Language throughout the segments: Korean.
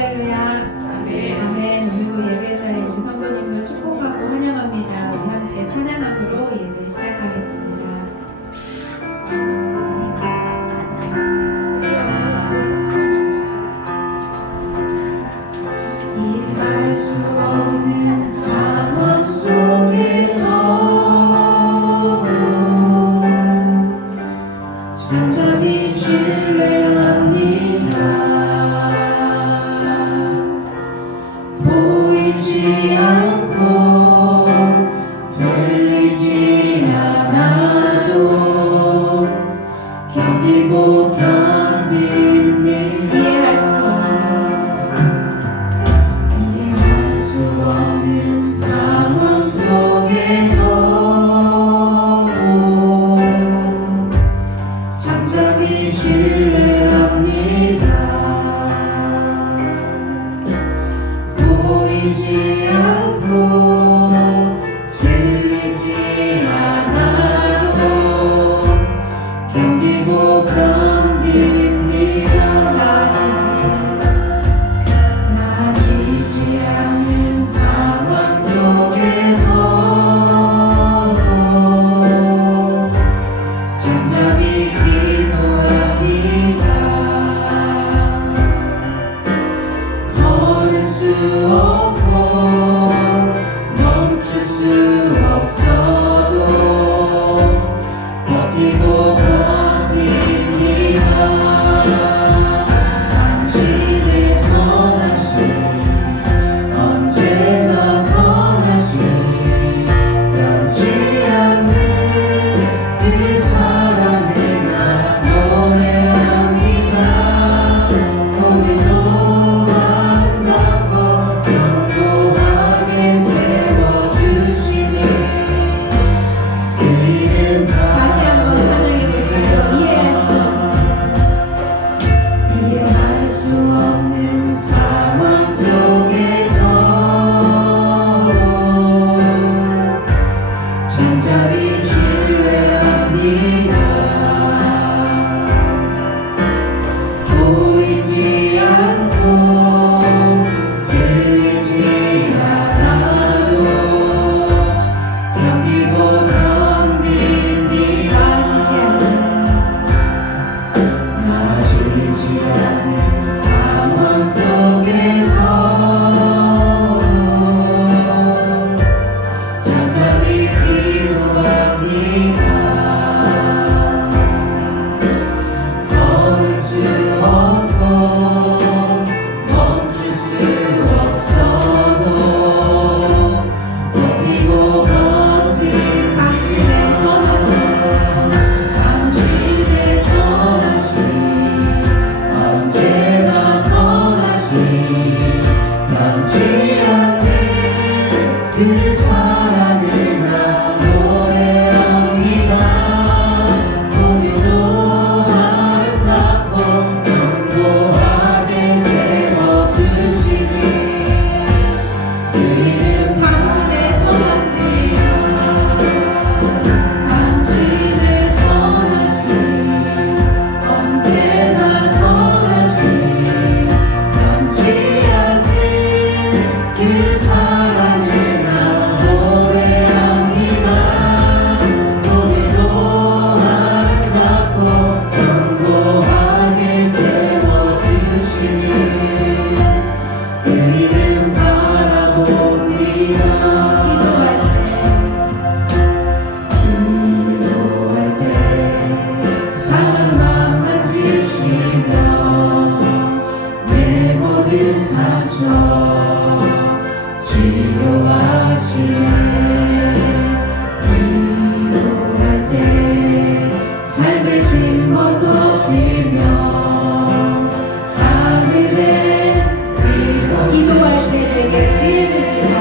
할렐루야. 아멘. 오늘도 예배 자리에 오신 성도님들 축복받고 환영합니다. 우리 함께 찬양함으로 예배 시작하겠습니다. 이해할 수 없는 상황 속에서도 정답이 신뢰합니다. 보이지 않고 들리지 않아도 견디고 견딥니다. 이해할 수 없는 상황 속에서도 정답이 신뢰합니다. 보이지 않고 들리지 않아도 견디고 견딥니다. 나지지 않은 상황 속에서도 정답이 기도합니다. 걸을 수 없고 멈출 수 없어도 버티고 버팁니다. 당신의 선하심 언제나 선하심 변치 않는 그 사랑을 나 노래합니다. 오늘도 아름답고 견고하게 세워주시니 그 이름 다시 한번 찬양해 볼까요? 이해할 수 없는 상황 속에서도 정답이 신뢰합니다. 보이지 않고 들리지 않아도 견디고 견딥니다. 나아지지 않는 상황 속에서도 정답이 필요합니다. 걸을 수 없고 멈출 수 없어도 버티고 버팁니다. 당신의 선하심 당신의 선하심 언제나 선하심 변치 않는 그 사랑을 나 노래합니다. 오늘도 아름답고 견고하게 세워주시니 그 이름 당신의 선하심 당신의 선하심 언제나 선하심 변치 않는 그 사랑을 나 노래합니다. 오늘도 아름답고 견고하게 세워주시니 그 이름 바라봅니다. 기도할 때 상한 맘 만지시며 내 모든 상처 치료하시네. 기도할 때 삶의 짐 벗어지며 하늘의 위로 기도할 때 내게 지혜를 주사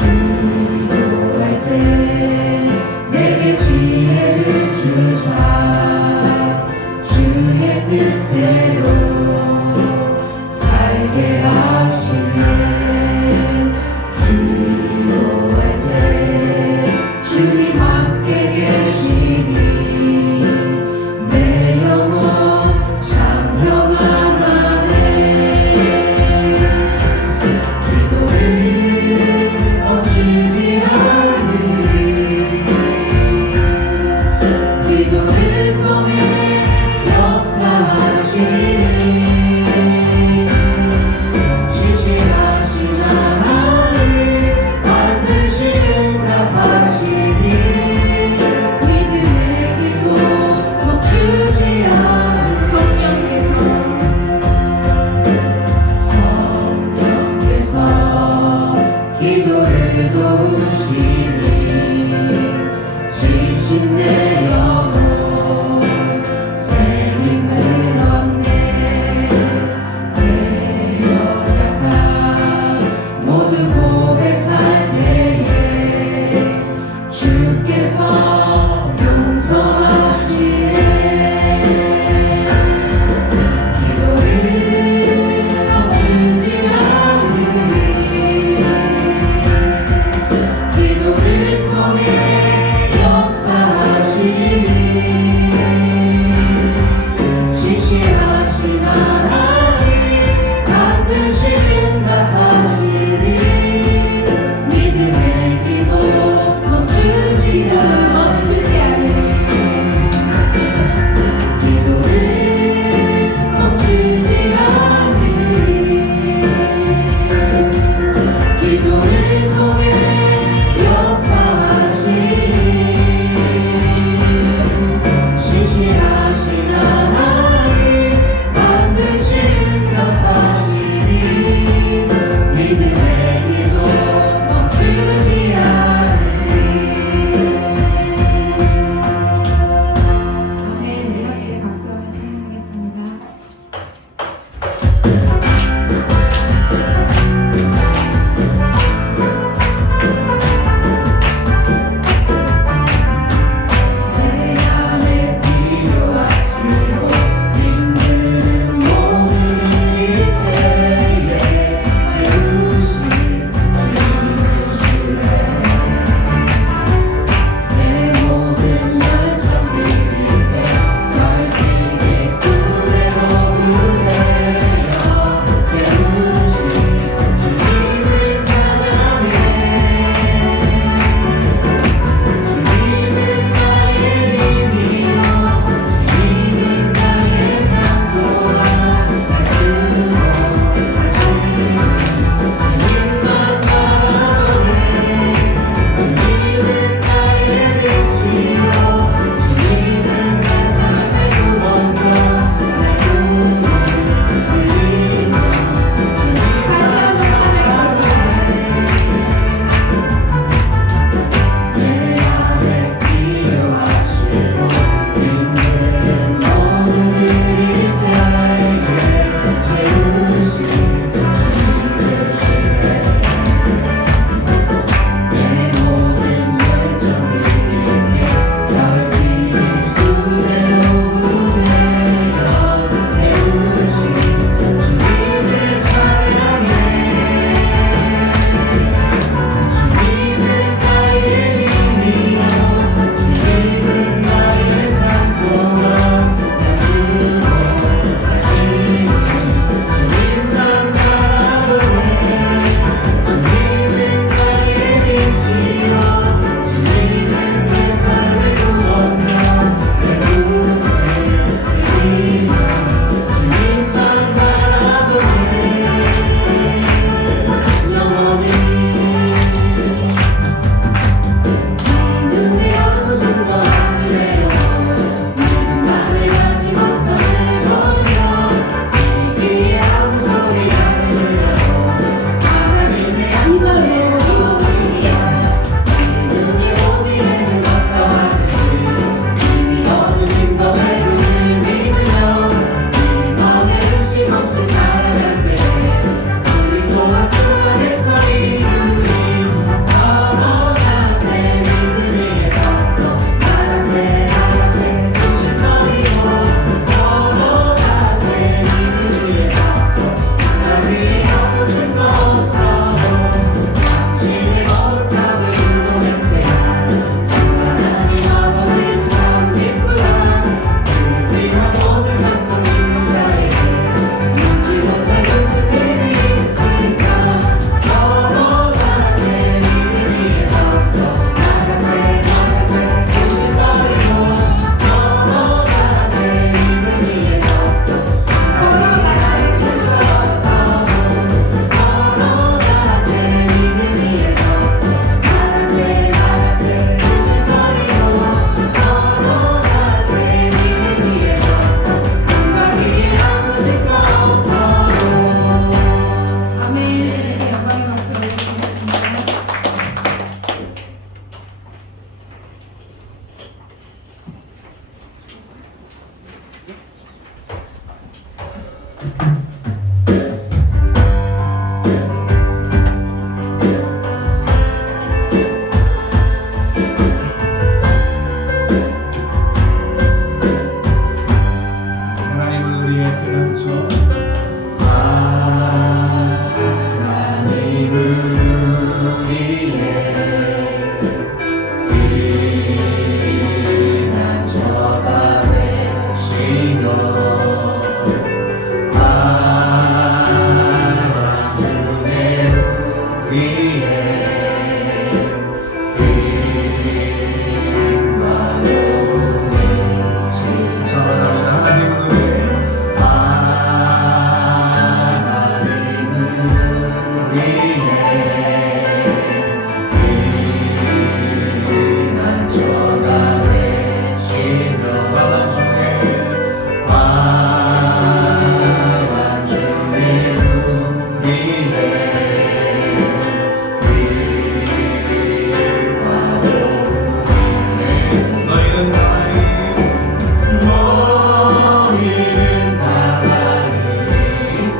기도할 때 내게 지혜를 주사 주의 뜻대로 살게 하시네.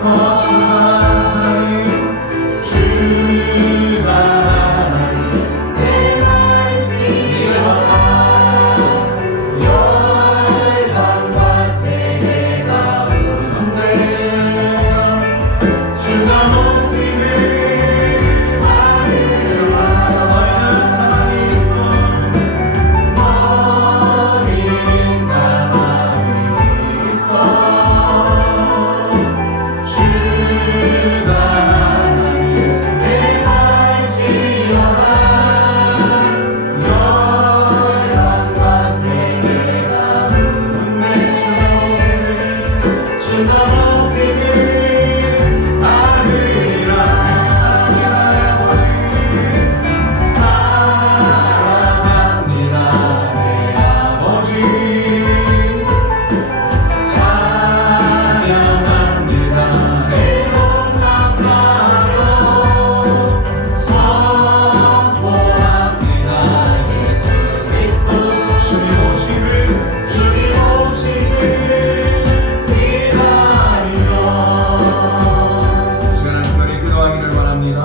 위해서 주가 하나님 주가 하나님 내 말지어라 열방과 세계가 우는데 주가 높이는 하늘에서 가만히 있어 너희는 가만히 있어 주가 하나님 내 말지어라 열방과 세계가 우는데 주가 높이는 아들이라 사랑이라 아버지 사랑합니다 내 아버지 찬양합니다 내 몸나가요 선포합니다 예수 그리스도 주님 오시길 기다리며 시간 한편에 기도하기를 원합니다.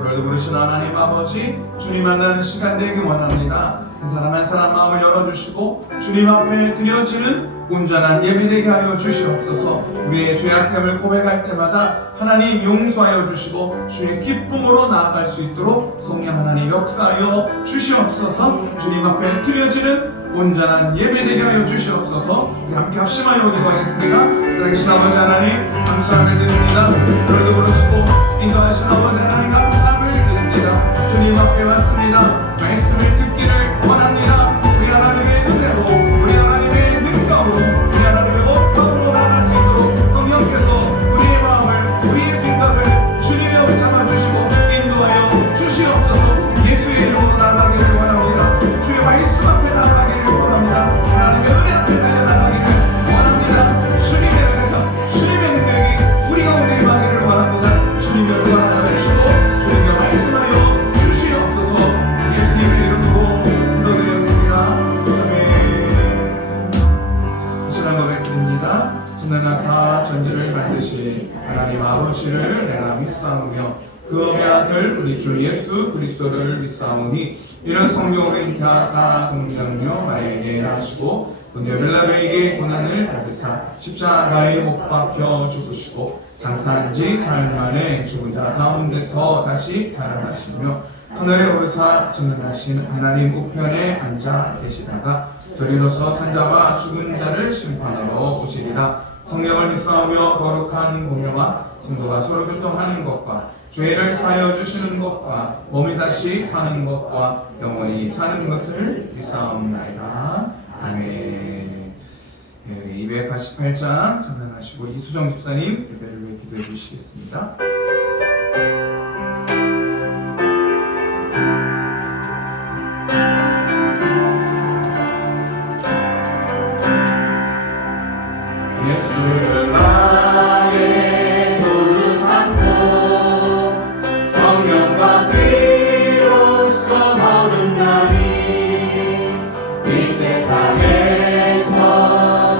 오늘도 부르신 하나님 아버지 주님 만나는 시간 되기 원합니다. 한 사람 한 사람 마음을 열어주시고 주님 앞에 드려지는 온전한 예배되게 하여 주시옵소서. 우리의 죄악됨을 고백할 때마다 하나님 용서하여 주시고 주의 기쁨으로 나아갈 수 있도록 성령 하나님 역사하여 주시옵소서. 주님 앞에 드려지는 온전한 예배되게 하여 주시옵소서. 우리 함께 합심하여 기도하겠습니다. 살아계신 아버지 하나님 감사함을 드립니다. 오늘도 부르시고 인도하신 아버지 하나님 감사함을 드립니다. 주님 앞에 왔습니다. 말씀을 듣기를 원합니다. 우리 하나님의 은혜로 우리 하나님의 능력으로 우리 하나님의 옷감으로 나아갈 수 있도록 성령께서 우리의 마음을 우리의 생각을 주님의 붙잡아 주시고 인도하여 주시옵소서. 예수의 이름으로 나아가기를 원합니다. 주의 말씀 앞에 나아가기를 원합니다. 하나님의 은혜 앞에 달려나가기를 원합니다. 주님의 은혜가 주님의 능력이 우리 가운데 임하기를 원합니다. 주님의 주관하여 주시고 주님의 말씀하여 주시옵소서. 예수님의 이름으로 기도드렸습니다. 아멘. 시간 고백드립니다. 전능하사 전지를 만드신 하나님 아버지를 내가 믿사오며 그 어의 아들 우리 주 예수 그리스도를 믿사오니 이런 성령으로 잉태하사 동정녀 마리아에게 낳으시고 본디오 빌라도에게 고난을 받으사 십자가에 못 박혀 죽으시고 장사한 지 사흘 만에 죽은 자 가운데서 다시 살아나시며 하늘에 오르사 전능하신 하나님 우편에 앉아 계시다가 저리로서 산자와 죽은 자를 심판하러 오시리라. 성령을 믿사오며 거룩한 공회와 성도가 서로 교통하는 것과 죄를 사하여 주시는 것과 몸이 다시 사는 것과 영원히 사는 것을 믿사옵나이다. 아멘. 288장 참여하시고 이수정 집사님 예배를 위해 기도해 주시겠습니다. 예수를 나의 도주 삼고 성령과 피로써 거듭나니 이 세상에서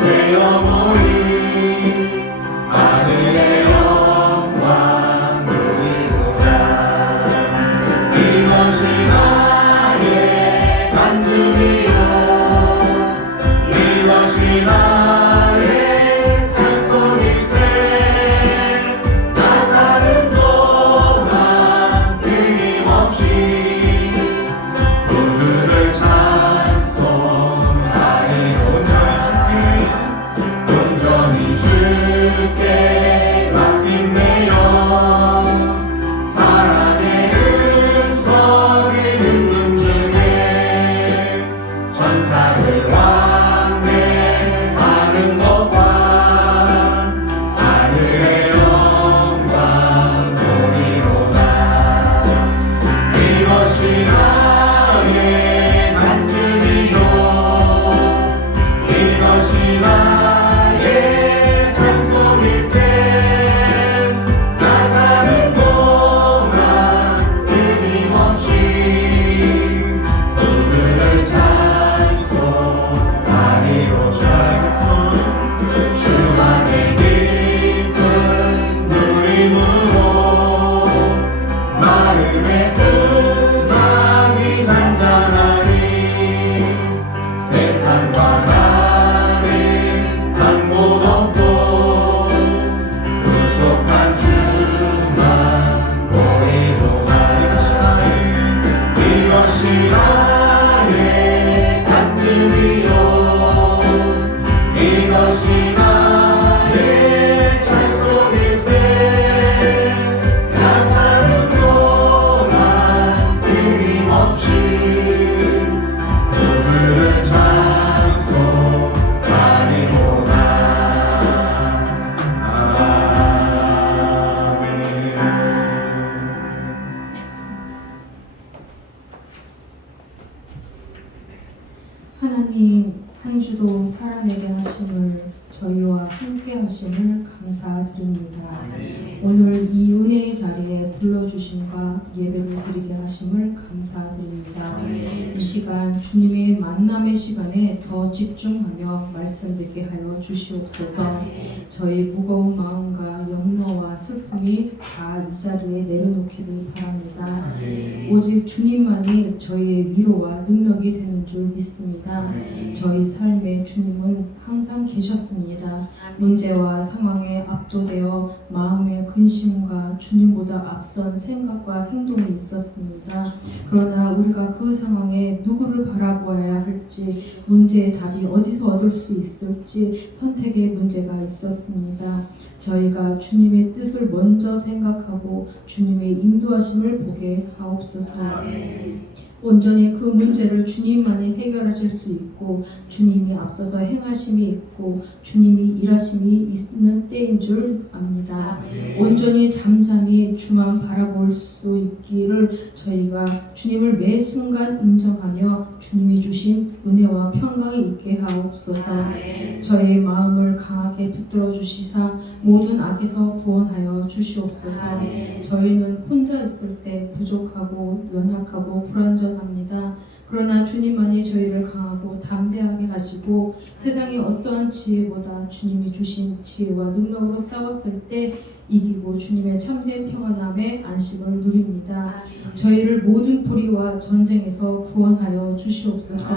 되어 모인 아들의 영광 누리고 오늘 이 은혜의 자리에 불러주심과 예배를 드리게 하심을 감사드립니다. 이 시간 주님의 만남의 시간에 더 집중하며 말씀 듣게 하여 주시옵소서. 저희 무거운 마음과 염려와 슬픔이 다 이 자리에 내려놓기를 바랍니다. 오직 주님만이 저희의 위로와 능력이 되는 줄 믿습니다. 저희 삶에 주님은 항상 계셨습니다. 문제와 상황에 압도되어 마음의 근심과 주님보다 앞선 생각과 행동이 있었습니다. 그러나 우리가 그 상황에 누구를 바라보아야 할지, 문제의 답이 어디서 얻을 수 있을지 선택의 문제가 있었습니다. 저희가 주님의 뜻을 먼저 생각하고 주님의 인도하심을 보게 하옵소서. 온전히 그 문제를 주님만이 해결하실 수 있고 주님이 앞서서 행하심이 있고 주님이 일하심이 있는 때인 줄 압니다. 온전히 잠잠히 주만 바라볼 수 있기를 저희가 주님을 매 순간 인정하며 주님이 주신 은혜와 평강이 있게 하옵소서. 저희 마음을 강하게 붙들어 주시사 모든 악에서 구원하여 주시옵소서. 저희는 혼자 있을 때 부족하고 연약하고 불완전합니다. 그러나 주님만이 저희를 강하고 담대하게 하시고 세상의 어떠한 지혜보다 주님이 주신 지혜와 능력으로 싸웠을 때 이기고 주님의 참된 평안함의 안식을 누립니다. 저희를 모든 불의와 전쟁에서 구원하여 주시옵소서.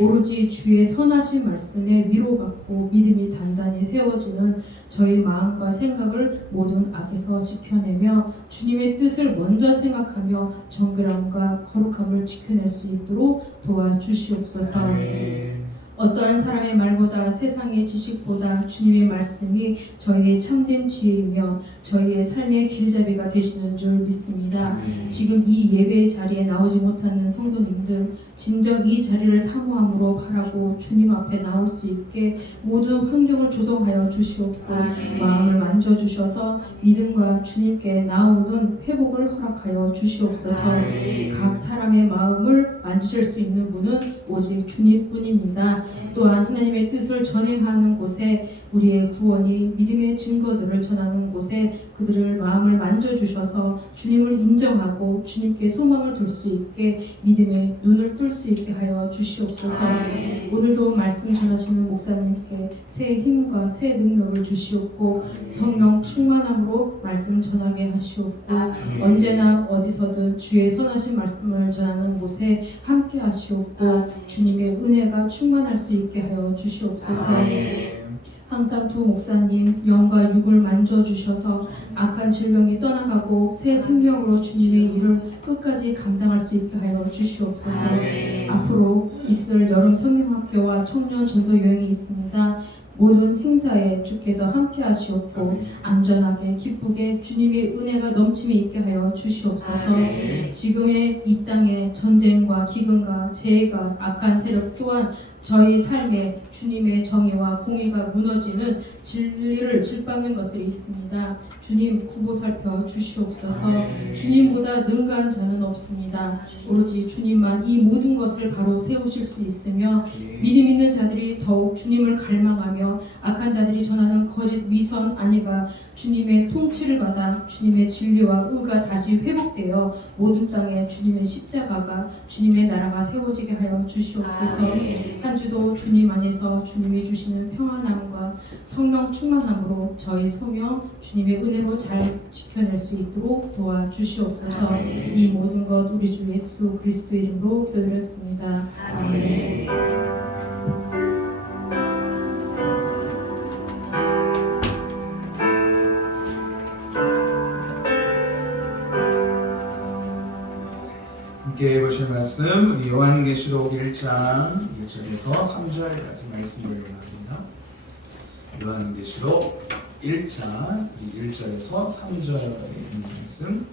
오로지 주의 선하신 말씀에 위로받고 믿음이 단단히 세워지는 저희 마음과 생각을 모든 악에서 지켜내며 주님의 뜻을 먼저 생각하며 정결함과 거룩함을 지켜낼 수 있도록 도와주시옵소서. 어떠한 사람의 말보다 세상의 지식보다 주님의 말씀이 저희의 참된 지혜이며 저희의 삶의 길잡이가 되시는 줄 믿습니다. 지금 이 예배의 자리에 나오지 못하는 성도님들 진정 이 자리를 사모함으로 바라고 주님 앞에 나올 수 있게 모든 환경을 조성하여 주시옵고 마음을 만져주셔서 믿음과 주님께 나오는 회복을 허락하여 주시옵소서. 각 사람의 마음을 만지실 수 있는 분은 오직 주님뿐입니다. 또한 하나님의 뜻을 전행하는 곳에 우리의 구원이 믿음의 증거들을 전하는 곳에 그들을 마음을 만져주셔서 주님을 인정하고 주님께 소망을 둘 수 있게 믿음의 눈을 뜰 수 있게 하여 주시옵소서. 오늘도 말씀 전하시는 목사님께 새 힘과 새 능력을 주시옵고 성령 충만함으로 말씀 전하게 하시옵고 언제나 어디서든 주의 선하신 말씀을 전하는 곳에 함께 하시옵고 주님의 은혜가 충만할 수 있게 하여 주시옵소서. 항상 두 목사님 영과 육을 만져주셔서 악한 질병이 떠나가고 새 생명으로 주님의 일을 끝까지 감당할 수 있게 하여 주시옵소서. 앞으로 있을 여름 성경학교와 청년 전도 여행이 있습니다. 모든 행사에 주께서 함께 하시옵고 안전하게 기쁘게 주님의 은혜가 넘침이 있게 하여 주시옵소서. 지금의 이 땅에 전쟁과 기근과 재해가 악한 세력 또한 저희 삶에 주님의 정의와 공의가 무너지는 진리를 질밟는 것들이 있습니다. 주님 구보 살펴 주시옵소서. 주님보다 능가한 자는 없습니다. 오로지 주님만 이 모든 것을 바로 세우실 수 있으며 믿음 있는 자들이 더욱 주님을 갈망하며 악한 자들이 전하는 거짓 위선 아니가 주님의 통치를 받아 주님의 진리와 의가 다시 회복되어 모든 땅에 주님의 십자가가 주님의 나라가 세워지게 하여 주시옵소서. 한 주도 주님 안에서 주님이 주시는 평안함과 성령 충만함으로 저희 소명 주님의 은혜로 잘 지켜낼 수 있도록 도와주시옵소서. 이 모든 것 우리 주 예수 그리스도 이름으로 기도드렸습니다. 아멘. 함께 보실 말씀 우리 요한계시록 1장 1절에서 3절까지 말씀을 요한합니다. 요한계시록 1장 1절에서 3절에 있는 말씀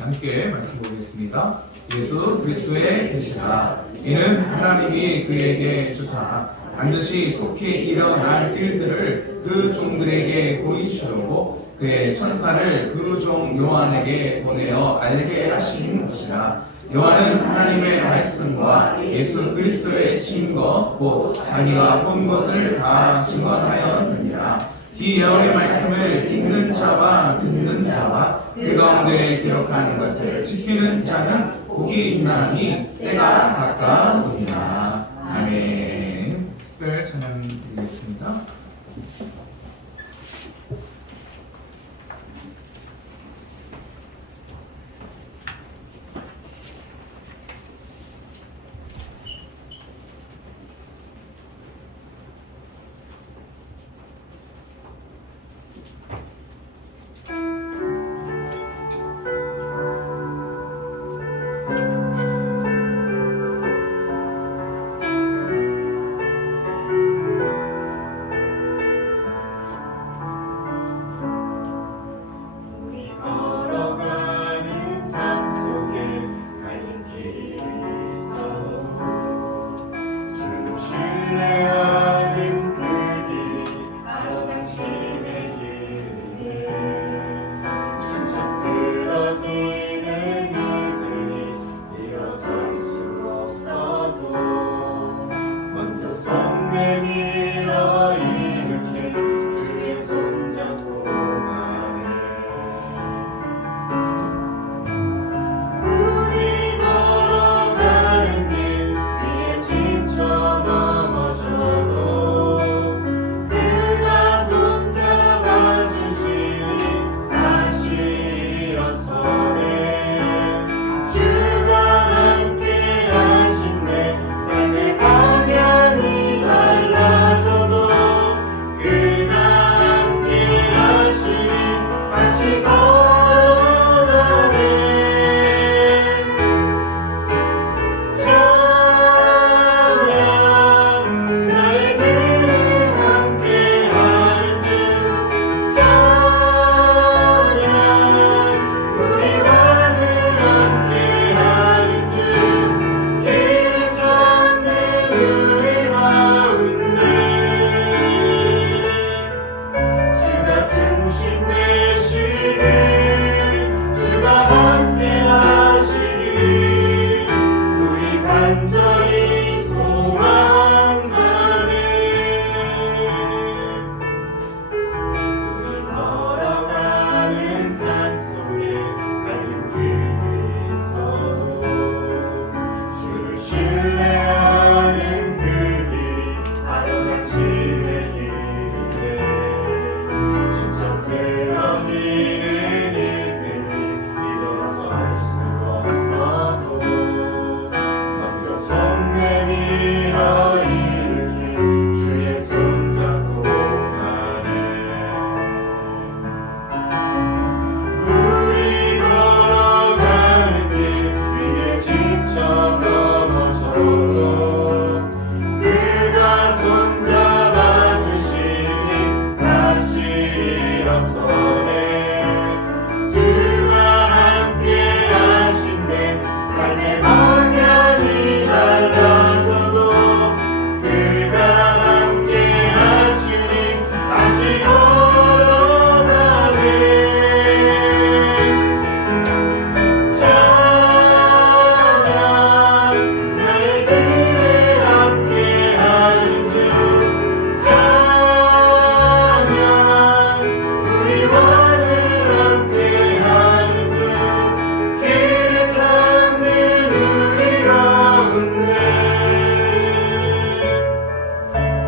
함께 말씀 보겠습니다. 예수 그리스도의 계시다. 이는 하나님이 그에게 주사 반드시 속히 일어날 일들을 그 종들에게 보이시려고 그의 천사를 그 종 요한에게 보내어 알게 하신 것이라. 요한은 하나님의 말씀과 예수 그리스도의 증거 곧 자기가 본 것을 다 증언하였느니라. 이 예언의 말씀을 읽는 자와 듣는 자와 그 가운데 기록하는 것을 지키는 자는 복이 있나니 때가 가까우니라. 아멘. 특별 찬양 드리겠습니다. 우리 걸어가는 삶 속에 갈림길이 있어도 주를 신뢰하는 그 길이 바로 당신의 길이네. 점차 쓰러지는 이들이 일어설 수 없어도 먼저 손 내밀어 일으켜 주의 손잡고 가네. 우리 걸어가는 길 위에 지쳐 넘어져도 그가 손잡아 주시니 다시 일어서네. 주가 함께 하신대. 삶의 방향이 달라져도 그가 함께 하시니 다시 걸어가네. 찬양 나의 길을 함께하는 주. 찬양 우리와는 함께하는 주. 길을 찾는 우리 가운데 주가 중심 되시네. 주가 함께 하시니 우리 간절히 소망하네. 우리 걸어가는 삶 속에 갈림길이 있어도 주를 신뢰하는 그 길이 바로 당신의 길이네. 지쳐 쓰러지는 일들이 일어설 수 없어도 먼저 손 내밀어 일으킨 주의 손잡고 가네. 우리 걸어가는 길 위에 지쳐 넘어져도 그가 손잡아 주시니 다시 일어서네. 주가 함께 하신대. 삶의 방향이 달라져도 그가 함께 하시니 다시 걸어가네. 찬양 나의 길을 함께하는 주. 찬양 우리와는 함께하는 주. 길을 찾는 우리 가운데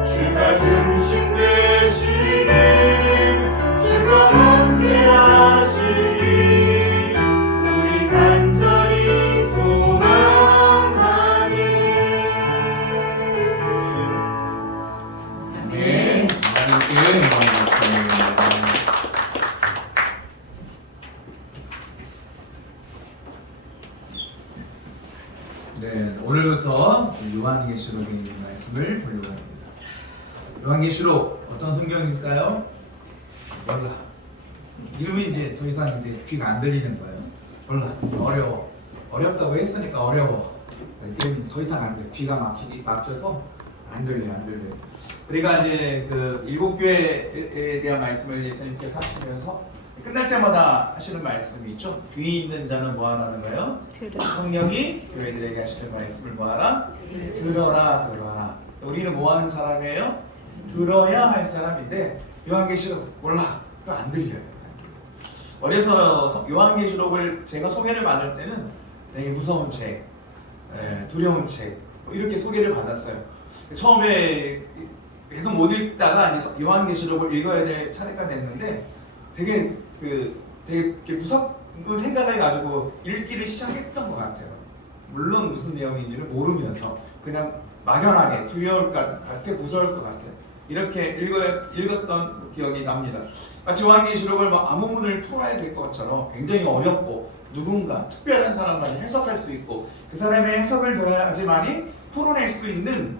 주가 중심 되시네. 주가 함께 하시니 우리 간절히 소망하네. 아멘. 하나님께 영광 받습니다. 네, 오늘부터 요한계시록에 있는 말씀을 보려고 합니다. 요한계시록 어떤 성경일까요? 몰라. 이름이 이제 더 이상 이제 귀가 안 들리는 거예요. 몰라. 어려워. 어렵다고 했으니까 어려워. 이름이 더 이상 안 들려. 귀가 막혀서 안 들려. 우리가 이제 그 일곱 교회에 대한 말씀을 예수님께서 하시면서 끝날 때마다 하시는 말씀이 있죠. 귀 있는 자는 뭐 하라는 거예요? 성령이 교회들에게 하시는 말씀을 뭐 하라? 들어라 들어라. 우리는 뭐 하는 사람이에요? 들어야 할 사람인데 요한계시록 몰라. 그거 안 들려요. 어려서 요한계시록을 제가 소개를 받을 때는 되게 무서운 책, 두려운 책 이렇게 소개를 받았어요. 처음에 계속 못 읽다가 요한계시록을 읽어야 될 차례가 됐는데 되게 되게 무섭은 생각을 가지고 읽기를 시작했던 것 같아요. 물론 무슨 내용인지를 모르면서 그냥 막연하게 두려울 것 같아, 무서울 것 같아 이렇게 읽었던 기억이 납니다. 마치 요한계시록을 암호문을 풀어야 될 것처럼 굉장히 어렵고 누군가 특별한 사람만이 해석할 수 있고 그 사람의 해석을 들어야지만이 풀어낼 수 있는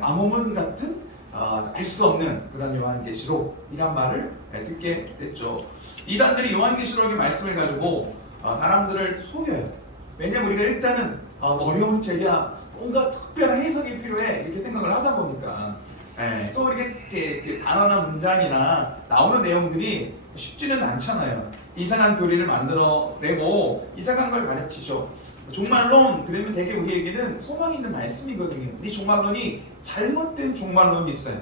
암호문 같은 알 수 없는 그런 요한계시록이란 말을 듣게 됐죠. 이단들이 요한계시록의 말씀을 가지고 사람들을 속여요. 왜냐면 우리가 일단은 어려운 책이야, 뭔가 특별한 해석이 필요해 이렇게 생각을 하다 보니까 또 이렇게 단어나 문장이나 나오는 내용들이 쉽지는 않잖아요. 이상한 교리를 만들어내고 이상한 걸 가르치죠. 종말론 그러면 되게 우리에게는 소망 있는 말씀이거든요. 이 종말론이 잘못된 종말론이 있어요.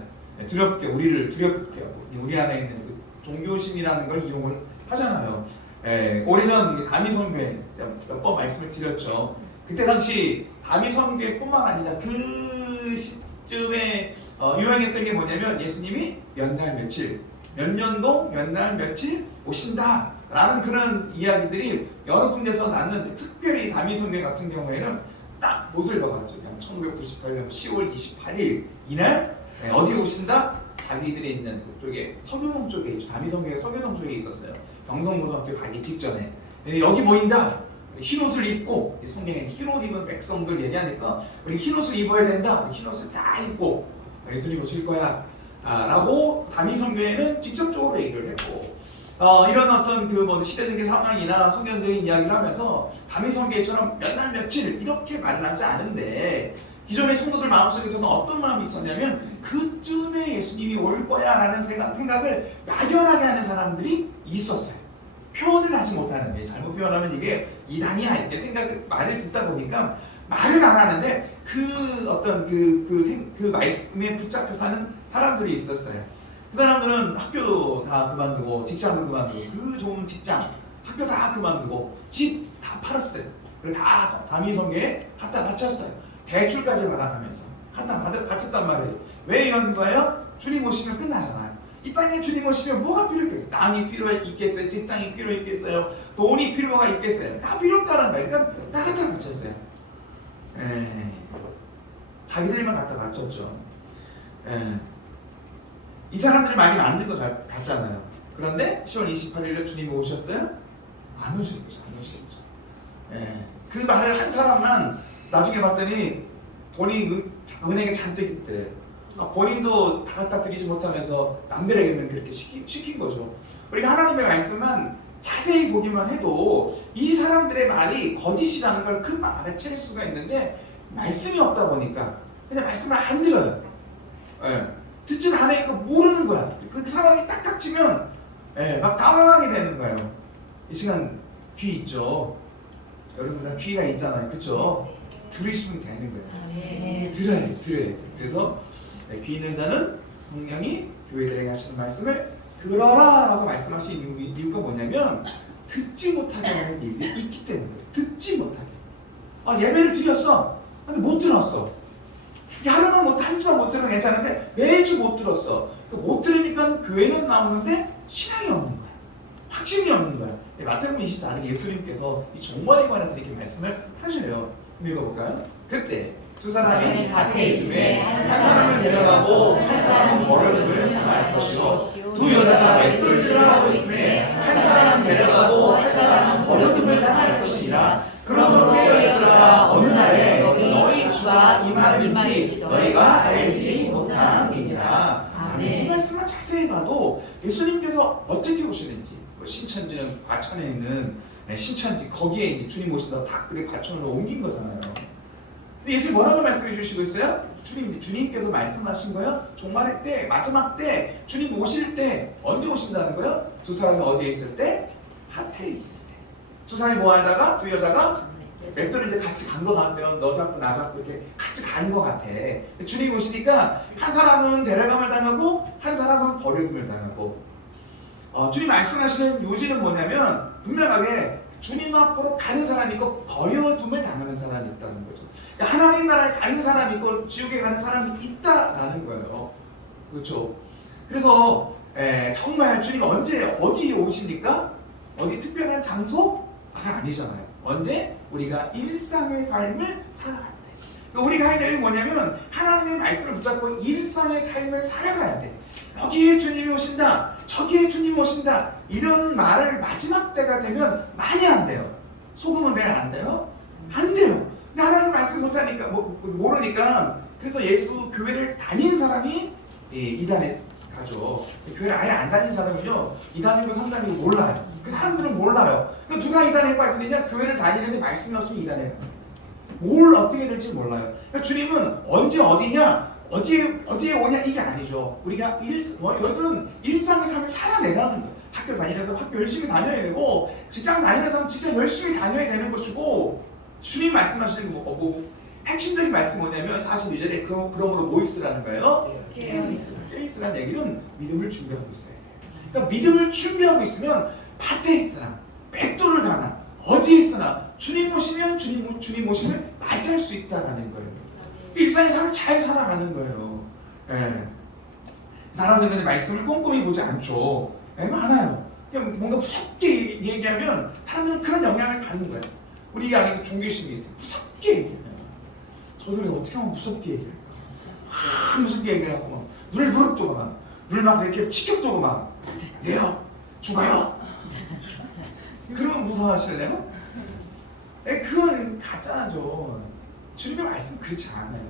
두렵게 우리를 두렵게 하고 우리 안에 있는 그 종교심이라는 걸 이용을 하잖아요. 오래전 다미성교회 몇 번 말씀을 드렸죠. 그때 당시 다미성교회뿐만 아니라 그 시점에 유행했던 게 뭐냐면 예수님이 몇 날 며칠 몇 년도 몇 날 며칠 오신다 라는 그런 이야기들이 여러 군데서 났는데 특별히 다미성교회 같은 경우에는 딱 못을 박았죠. 1998년 10월 28일 이날 어디에 오신다? 자기들이 있는 그쪽에 서교동 쪽에 있죠. 다미성교회 서교동 쪽에 있었어요. 경성고등학교 가기 직전에 여기 모인다. 흰 옷을 입고 성경에 흰 옷 입은 백성들 얘기하니까 우리 흰 옷을 입어야 된다. 흰 옷을 다 입고 예수님 오실 거야 라고 다미성교회는 직접적으로 얘기를 했고 이런 어떤 시대적인 상황이나 성경적인 이야기를 하면서 다미성교회처럼 몇 날 며칠 이렇게 말을 하지 않은데 기존의 성도들 마음속에서는 어떤 마음이 있었냐면 그쯤에 예수님이 올 거야 라는 생각을 막연하게 하는 사람들이 있었어요. 표현을 하지 못하는 게 잘못 표현하면 이게 이단이야 이렇게 말을 듣다 보니까 말을 안 하는데 그 말씀에 붙잡혀 사는 사람들이 있었어요. 그 사람들은 학교도 다 그만두고 직장도 그만두고 그 좋은 직장 학교 다 그만두고 집 다 팔았어요. 그리고 다 다미성교회에 갖다 바쳤어요. 대출까지 받아가면서 갖다 바쳤단 말이에요. 왜 이런 거예요? 주님 오시면 끝나잖아요. 이 땅에 주님 오시면 뭐가 필요했겠어요? 땅이 필요했겠어요? 직장이 필요했겠어요? 돈이 필요가 있겠어요? 다 필요 없다는 거예요. 그러니까 다 갖다 바쳤어요. 자기들만 갖다 바쳤죠. 이 사람들이 말이 맞는 것 같잖아요. 그런데 10월 28일에 주님이 오셨어요? 안 오셨죠. 그 말을 한 사람만 나중에 봤더니 돈이 은행에 잔뜩 있대. 본인도 다 갖다 드리지 못하면서 남들에게는 그렇게 시킨 거죠. 우리가 하나님의 말씀만 자세히 보기만 해도 이 사람들의 말이 거짓이라는 걸 큰 말에 채울 수가 있는데 말씀이 없다 보니까 그냥 말씀을 안 들어요. 듣지 않으니까 모르는 거야. 그 상황이 딱 닥치면 막 당황하게 되는 거예요. 이 시간 귀 있죠? 여러분 다 귀가 있잖아요. 그쵸? 들으시면 되는 거예요. 들어야 돼. 그래서 귀 있는 자는 성령이 교회들에게 하시는 말씀을 들어라 라고 말씀하신 이유가 뭐냐면 듣지 못하게 하는 일들이 있기 때문에 듣지 못하게. 예배를 드렸어. 근데 못 들었어. 하루만 한 주만 못 들으면 괜찮은데 매주 못 들었어. 못 들으니까 교회는 나오는데 신앙이 없는 거야. 확신이 없는 거야. 마태복음 24장에 예수님께서 이 종말에 관해서 이렇게 말씀을 하시래요. 읽어볼까요? 그때 두 사람이 밭에 있음에 한 사람을 데려가고 한 사람은 버려둠을 당할 것이요 두 여자가 맷돌질을 하고 있음에 한 사람은 데려가고 한 사람은 버려둠을 당할 것이니라. 그러므로 깨어있으라. 어느 날에 너희 주가 임하는지 너희가 알지 못함이니라. 아멘. 이 말씀을 자세히 봐도 예수님께서 어떻게 오시는지 신천지는 과천에 있는 신천지 거기에 이제 주님 오신다고 다 그렇게 과천으로 옮긴 거잖아요. 근데 예수님 뭐라고 말씀해 주시고 있어요? 주님께서 말씀하신 거예요. 종말의 때, 마지막 때, 주님 오실 때 언제 오신다는 거예요? 두 사람이 어디에 있을 때? 밭에 있을 때. 두 사람이 뭐 하다가 두 여자가 맷돌을 이제 같이 간 것 같아요. 너 잡고 나 잡고 이렇게 같이 간 것 같아. 주님 오시니까 한 사람은 데려감을 당하고 한 사람은 버려둠을 당하고. 주님 말씀하시는 요지는 뭐냐면 분명하게 주님 앞으로 가는 사람이 있고 버려둠을 당하는 사람이 있다는 거죠. 그러니까 하나님 나라에 가는 사람이 있고 지옥에 가는 사람이 있다라는 거예요. 그렇죠? 그래서 정말 주님 언제 어디에 오십니까? 어디 특별한 장소가 아니잖아요. 언제? 우리가 일상의 삶을 살아갈 때. 그러니까 우리가 해야 될 게 뭐냐면 하나님의 말씀을 붙잡고 일상의 삶을 살아가야 돼. 여기에 주님이 오신다, 저기에 주님이 오신다, 이런 말을 마지막 때가 되면 많이 안 돼요. 소금은 왜 안 돼요? 안 돼요. 하나님 말씀 못하니까 모르니까. 그래서 예수 교회를 다닌 사람이 이단에 가죠. 교회를 아예 안 다닌 사람은요, 이단이고 삼단이고 몰라요. 그 사람들은 몰라요. 그러니까 누가 이단에 빠지느냐? 교회를 다니는데 말씀이 없으면 이단에 가요. 뭘 어떻게 될지 몰라요. 그러니까 주님은 언제 어디냐, 어디에 오냐, 이게 아니죠. 우리가 여러분 일상의 삶을 살아내라는 거예요. 학교 다니면서 학교 열심히 다녀야 되고, 직장 다니면서 직장 열심히 다녀야 되는 것이고, 주님 말씀하시는 거 핵심적인 말씀이 뭐냐면 42절에 그러므로 뭐 있으라는 거예요? 깨어있으라는 얘기는 믿음을 준비하고 있어야 돼요. 그러니까 믿음을 준비하고 있으면 밭에 있으나 백도를 가나 어디에 있으나 주님 오시면 주님 오심을 맞이할 수 있다는 거예요. 일상의 삶을 잘 살아가는 거예요. 사람들은 말씀을 꼼꼼히 보지 않죠. 많아요. 그냥 뭔가 무섭게 얘기하면 사람들은 그런 영향을 받는 거예요. 우리 안에 종교심이 있어요. 무섭게 얘기해요. 저들이 어떻게 하면 무섭게 얘기할까? 무섭게 얘기하고 막 눈을 부릅뜨고 막 이렇게 직격적으로 막 네요? 죽어요? 그러면 무서워하실래요? 그건 가짜죠. 주님의 말씀은 그렇지 않아요.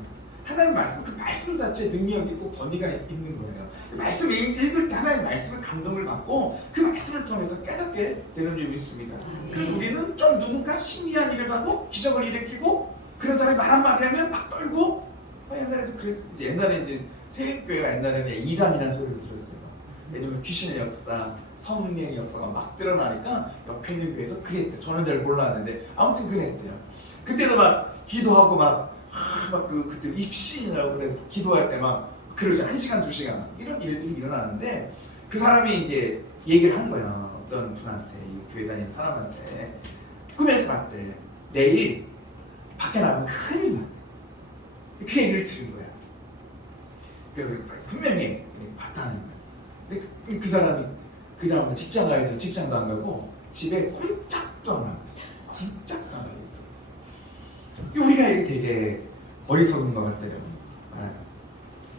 하나님의 말씀, 그 말씀 자체에 능력이 있고 권위가 있는 거예요. 말씀을 읽을 때 하나님의 말씀을 감동을 받고 그 말씀을 통해서 깨닫게 되는 줄 믿습니다. 그리고 우리는 좀 누군가 신비한 일을 하고 기적을 일으키고 그런 사람이 말 한마디 하면 막 떨고, 옛날에도 그랬어요. 옛날에 이제 세일교회가 옛날에는 이단이라는 소리를 들었어요. 왜냐면 귀신의 역사, 성령의 역사가 막 드러나니까 옆에 있는 교회에서 그랬대요. 저는 잘 몰랐는데 아무튼 그랬대요. 그때도 막 기도하고 그때 입신이라고 그래서 기도할 때 막 그러죠. 1시간, 2시간 이런 일들이 일어나는데 그 사람이 이제 얘기를 한 거야. 어떤 분한테, 이 교회 다니는 사람한테 꿈에서 봤대. 내일 밖에 나가면 큰일 나. 그 얘기를 들은 거야. 분명히 봤다는 거야. 근데 그 사람이 그 다음에 직장 가야 되는 직장도 안 가고 집에 꼼짝도 안 하고 있어. 꼼짝도 안 하고 있어. 우리가 이게 되게 어리석은 것 같아요.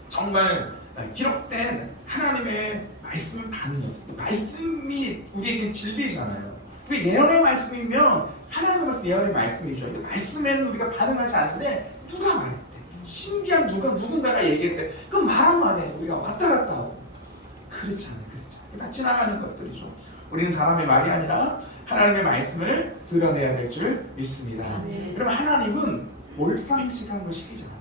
정말 기록된 하나님의 말씀을 받는 것. 말씀이 우리에게 진리잖아요. 예언의 말씀이면 하나님의 말씀, 예언의 말씀이죠. 말씀에는 우리가 반응하지 않는데 누가 말했대? 신비한 누군가가 얘기했대. 그럼 말 한마디에 우리가 왔다 갔다 하고. 그렇지 않아요. 다 지나가는 것들이죠. 우리는 사람의 말이 아니라 하나님의 말씀을 드러내야 될 줄 믿습니다. 그러면 하나님은 몰상식한 걸 시키지 않아요.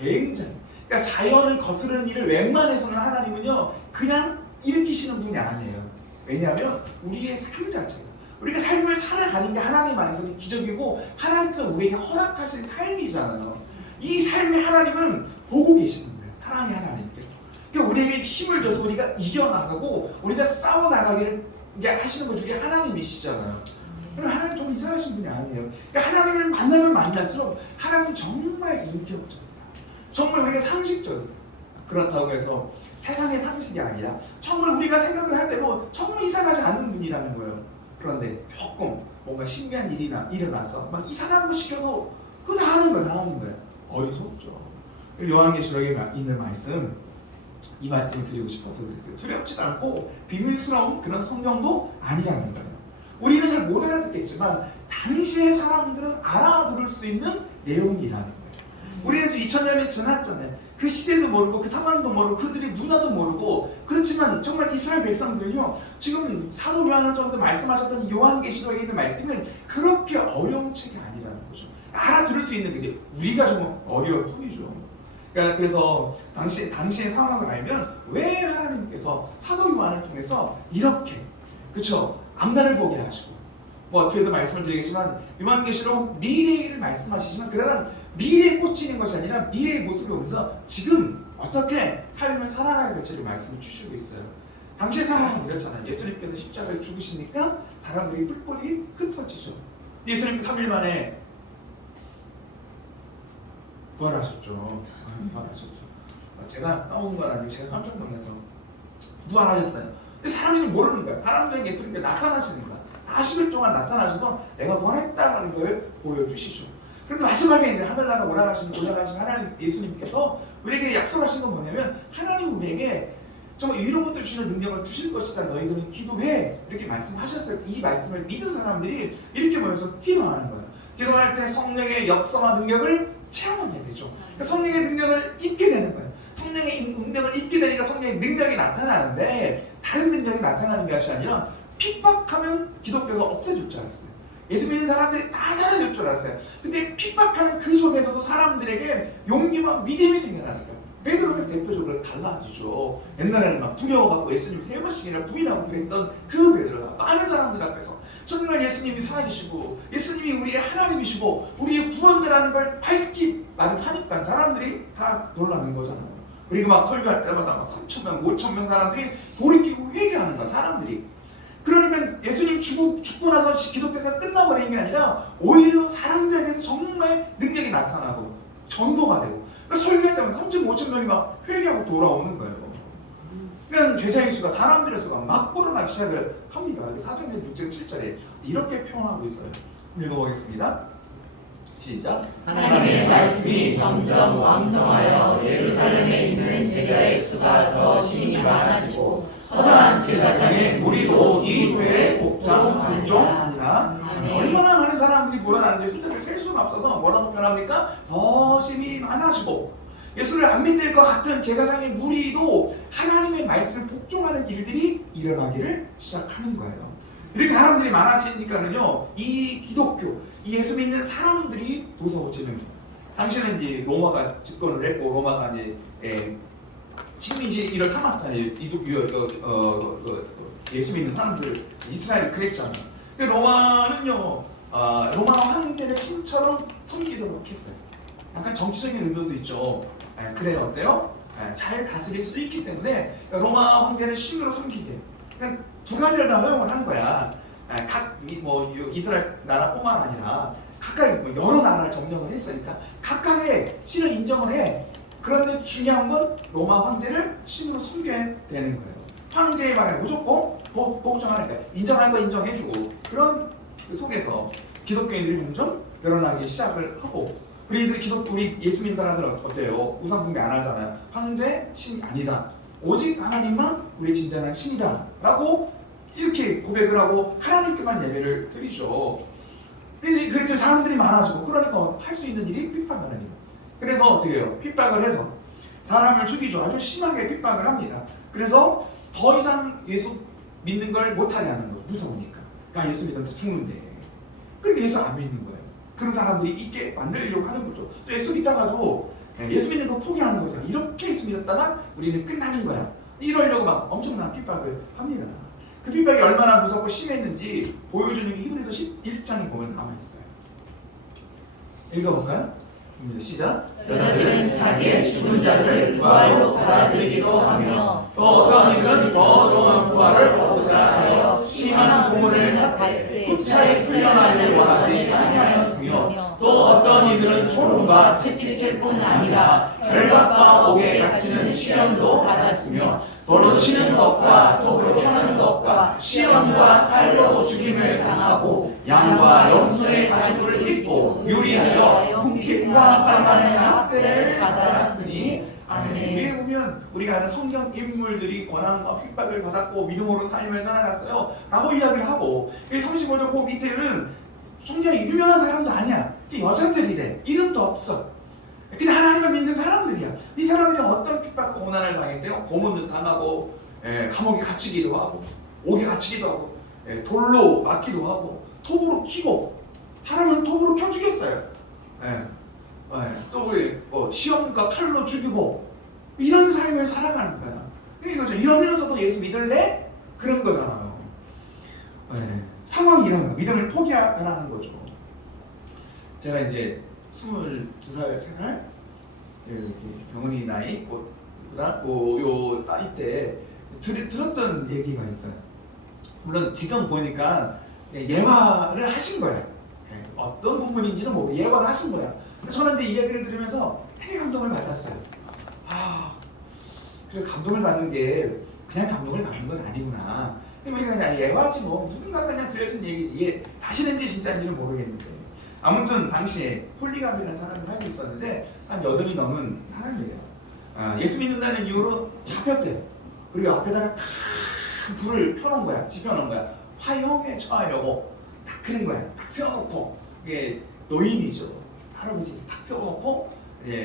굉장히. 그러니까 자연을 거스르는 일을 웬만해서는 하나님은요 그냥 일으키시는 분이 아니에요. 왜냐하면 우리의 삶 자체가, 우리가 삶을 살아가는 게 하나님 안에서는 기적이고 하나님께서 우리에게 허락하신 삶이잖아요. 이 삶에 하나님은 보고 계시는 거예요. 사랑의 하나님께서. 그러니까 우리에게 힘을 줘서 우리가 이겨나가고 우리가 싸워나가기를 하시는 분 중에 하나님이시잖아요. 그럼 하나님 좀 이상하신 분이 아니에요. 그러니까 하나님을 만나면 만날수록 하나님 정말 인격적이다. 정말 우리가 상식적이다. 그렇다고 해서 세상의 상식이 아니라 정말 우리가 생각을 할 때도 정말 이상하지 않는 분이라는 거예요. 그런데 조금 뭔가 신기한 일이 일어나서 막 이상한 거 시켜도 그거 다 하는 거예요. 어리석죠. 요한계시록에 있는 말씀, 이 말씀을 드리고 싶어서 그랬어요. 두렵지도 않고 비밀스러운 그런 성경도 아니라는 거예요. 우리는 잘 못 알아듣겠지만 당시의 사람들은 알아들을 수 있는 내용이라는 거예요. 우리는 지금 2000년이 지났잖아요. 그 시대도 모르고 그 상황도 모르고 그들의 문화도 모르고, 그렇지만 정말 이스라엘 백성들은요 지금 사도 요한을 말씀하셨던 이 요한계시록에 있는 말씀은 그렇게 어려운 책이 아니라는 거죠. 알아들을 수 있는 게 우리가 좀 어려울 뿐이죠. 그러니까 그래서 당시의 상황을 알면 왜 하나님께서 사도 요한을 통해서 이렇게 그쵸 앞날을 보게 하시고 뭐 뒤에도 말씀을 드리겠지만 요한계시록 미래를 말씀하시지만 그러나 미래에 꽂히는 것이 아니라 미래의 모습을 보면서 지금 어떻게 삶을 살아가야 될지를 말씀을 주시고 있어요. 당시의 상황은 이렇잖아요. 예수님께서 십자가에 죽으시니까 사람들이 뿔뿔이 흩어지죠. 예수님 3일 만에 부활하셨죠. 부활하셨죠. 제가 까먹은 건 아니고 제가 깜짝 놀라서 부활하셨어요. 근데 사람들이 모르는 거야. 사람들에게 예수님께 나타나시는 거야. 40일 동안 나타나셔서 내가 부활했다는 걸 보여주시죠. 그런데 마지막에 이제 하늘나라 올라가신 하나님 예수님께서 우리에게 약속하신 건 뭐냐면 하나님 우리에게 정말 이런 것들 주시는 능력을 주실 것이다. 너희들은 기도해. 이렇게 말씀하셨을 때 이 말씀을 믿은 사람들이 이렇게 모여서 기도하는 거예요. 기도할 때 성령의 역사와 능력을 체험하게 되죠. 그러니까 성령의 능력을 입게 되는 거예요. 성령의 능력을 입게 되니까 성령의 능력이 나타나는데 다른 능력이 나타나는 것이 아니라 핍박하면 기독교가 없어질 줄 알았어요. 예수 믿는 사람들이 다 사라질 줄 알았어요. 근데 핍박하는 그 속에서도 사람들에게 용기와 믿음이 생겨나니까 베드로를 대표적으로 달라지죠. 옛날에는 막 두려워갖고 예수님 3번씩이나 부인하고 그랬던 그 베드로가 많은 사람들 앞에서 정말 예수님이 살아계시고 예수님이 우리의 하나님이시고 우리의 구원자라는 걸 밝히 말하니까 사람들이 다 놀라는 거잖아요. 우리가 막 설교할 때마다 막 3,000명, 5,000명 사람들이 돌이키고 회개하는 거야, 사람들이. 그러니까 예수님 죽고 나서 기독교가 끝나버린 게 아니라 오히려 사람들에게서 정말 능력이 나타나고 전도가 되고 그러니까 설교할 때마다 3,500명이 막 회개하고 돌아오는 거예요. 그러니까 제자의 수가 사람들의 수가 막 불어나기 시작을 합니다. 사도행전 6장 7절에 이렇게 표현하고 있어요. 읽어보겠습니다. 시작. 하나님의 말씀이 점점 왕성하여 예루살렘에 있는 제자의 수가 더 심히 많아지고 허다한 제사장의 무리도 이 교회의 복장 아니라 아멘. 얼마나 많은 사람들이 불어나는데 숫자를 셀 수가 없어서 뭐라고 표현합니까? 더 심히 많아지고 예수를 안 믿을 것 같은 제사장의 무리도 하나님의 말씀을 복종하는 일들이 일어나기를 시작하는 거예요. 이렇게 사람들이 많아지니까는요, 이 기독교, 이 예수 믿는 사람들이 무서워지는 거예요. 당시는 이제 로마가 집권을 했고 로마가 이제 식민지 일을 삼았잖아요. 예수 믿는 사람들 이스라엘을 그랬잖아요. 근데 로마는요, 로마 황제를 신처럼 섬기도록 했어요. 약간 정치적인 의도도 있죠. 그래요, 어때요? 잘 다스릴 수 있기 때문에 로마 황제를 신으로 섬기게. 그러니까 두 가지를 다 허용을 한 거야. 이스라엘 나라뿐만 아니라 각각 여러 나라를 점령을 했으니까 각각의 신을 인정을 해. 그런데 중요한 건 로마 황제를 신으로 섬겨야 되는 거예요. 황제의 말에 무조건 복종하는 거야. 인정하는 거 인정해주고 그런 속에서 기독교인들이 점점 늘어나기 시작을 하고 우리 예수 믿는 사람들은 어때요? 우상 숭배 안 하잖아요. 황제 신이 아니다. 오직 하나님만 우리 진정한 신이다 라고 이렇게 고백을 하고 하나님께만 예배를 드리죠. 그렇게 사람들이 많아지고 그러니까 할 수 있는 일이 핍박하는 일. 그래서 어떻게 해요? 핍박을 해서 사람을 죽이죠. 아주 심하게 핍박을 합니다. 그래서 더 이상 예수 믿는 걸 못하게 하는 거예요. 무서우니까. 야, 예수 믿으면 죽는데. 그러니까 예수 안 믿는 거예요. 그런 사람들이 있게 만들려고 하는 거죠. 또 예수 믿다가도 예수 믿는 거 포기하는 거죠. 이렇게 예수 믿었다가 우리는 끝나는 거야. 이러려고 막 엄청난 핍박을 합니다. 그 핍박이 얼마나 무섭고 심했는지 보여주는 게 히브리서 11장에 보면 남아있어요. 읽어볼까요? 시작. 여자들은 자기의 죽은 자를 부활로 받아들이기도 하며 또 어떤 이들은 더 좋은 부활을 얻고자 하여 심한 고문을 받되 구차히 풀려나기를 원하지 아니하였으며 또 어떤 이들은 조롱과 채찍질 뿐 아니라 결박과 옥에 갇히는 시련도 받았으며 돌로 치는 것과 톱으로 펴는 것과 시험과 칼로 죽임을 당하고 양과 염소의 가죽을 입고 유리하여 궁핍과 빨간의 학대를 받았으니 아멘. 우리에 보면 우리가 아는 성경 인물들이 고난과 핍박을 받았고 믿음으로 삶을 살아갔어요 라고 이야기를 하고 35절 그 밑에는 성경이 유명한 사람도 아니야. 여자들이래. 이름도 없어. 근데 하나님을 믿는 사람들이야. 이 사람들이 어떤 핍박과 고난을 당했대요? 고문도 당하고 감옥에 갇히기도 하고 옥에 갇히기도 하고 돌로 맞기도 하고 톱으로 키고 사람은 톱으로 켜 죽였어요. 또 뭐 시험과 칼로 죽이고 이런 삶을 살아가는 거야. 이거죠. 이러면서도 예수 믿을래? 그런 거잖아요. 상황이 이런 거. 믿음을 포기하는 거죠. 제가 이제 22살, 3살 이렇게 병원이 나이 요 나이 때 들었던 얘기가 있어요. 물론 지금 보니까 예화를 하신 거예요. 어떤 부분인지는 모르고 예화를 하신 거야. 저는 이제 이 얘기를 들으면서 되게 감동을 받았어요. 그래 감동을 받는 게 그냥 감동을 받는 건 아니구나. 근데 우리가 그냥 예화지 뭐 누군가가 그냥 들려준 얘기 이게 사실인지 진짜인지는 모르겠는데 아무튼 당시에 폴리감이라는 사람이 살고 있었는데 한 8이 넘은 사람이에요. 예수 믿는다는 이유로 잡혔대요. 그리고 앞에다가 큰 불을 펴놓은 거야. 지펴놓은 거야. 화형에 처하려고 딱 그런 거야. 딱 세워놓고 이게 노인이죠. 할아버지 딱 세워놓고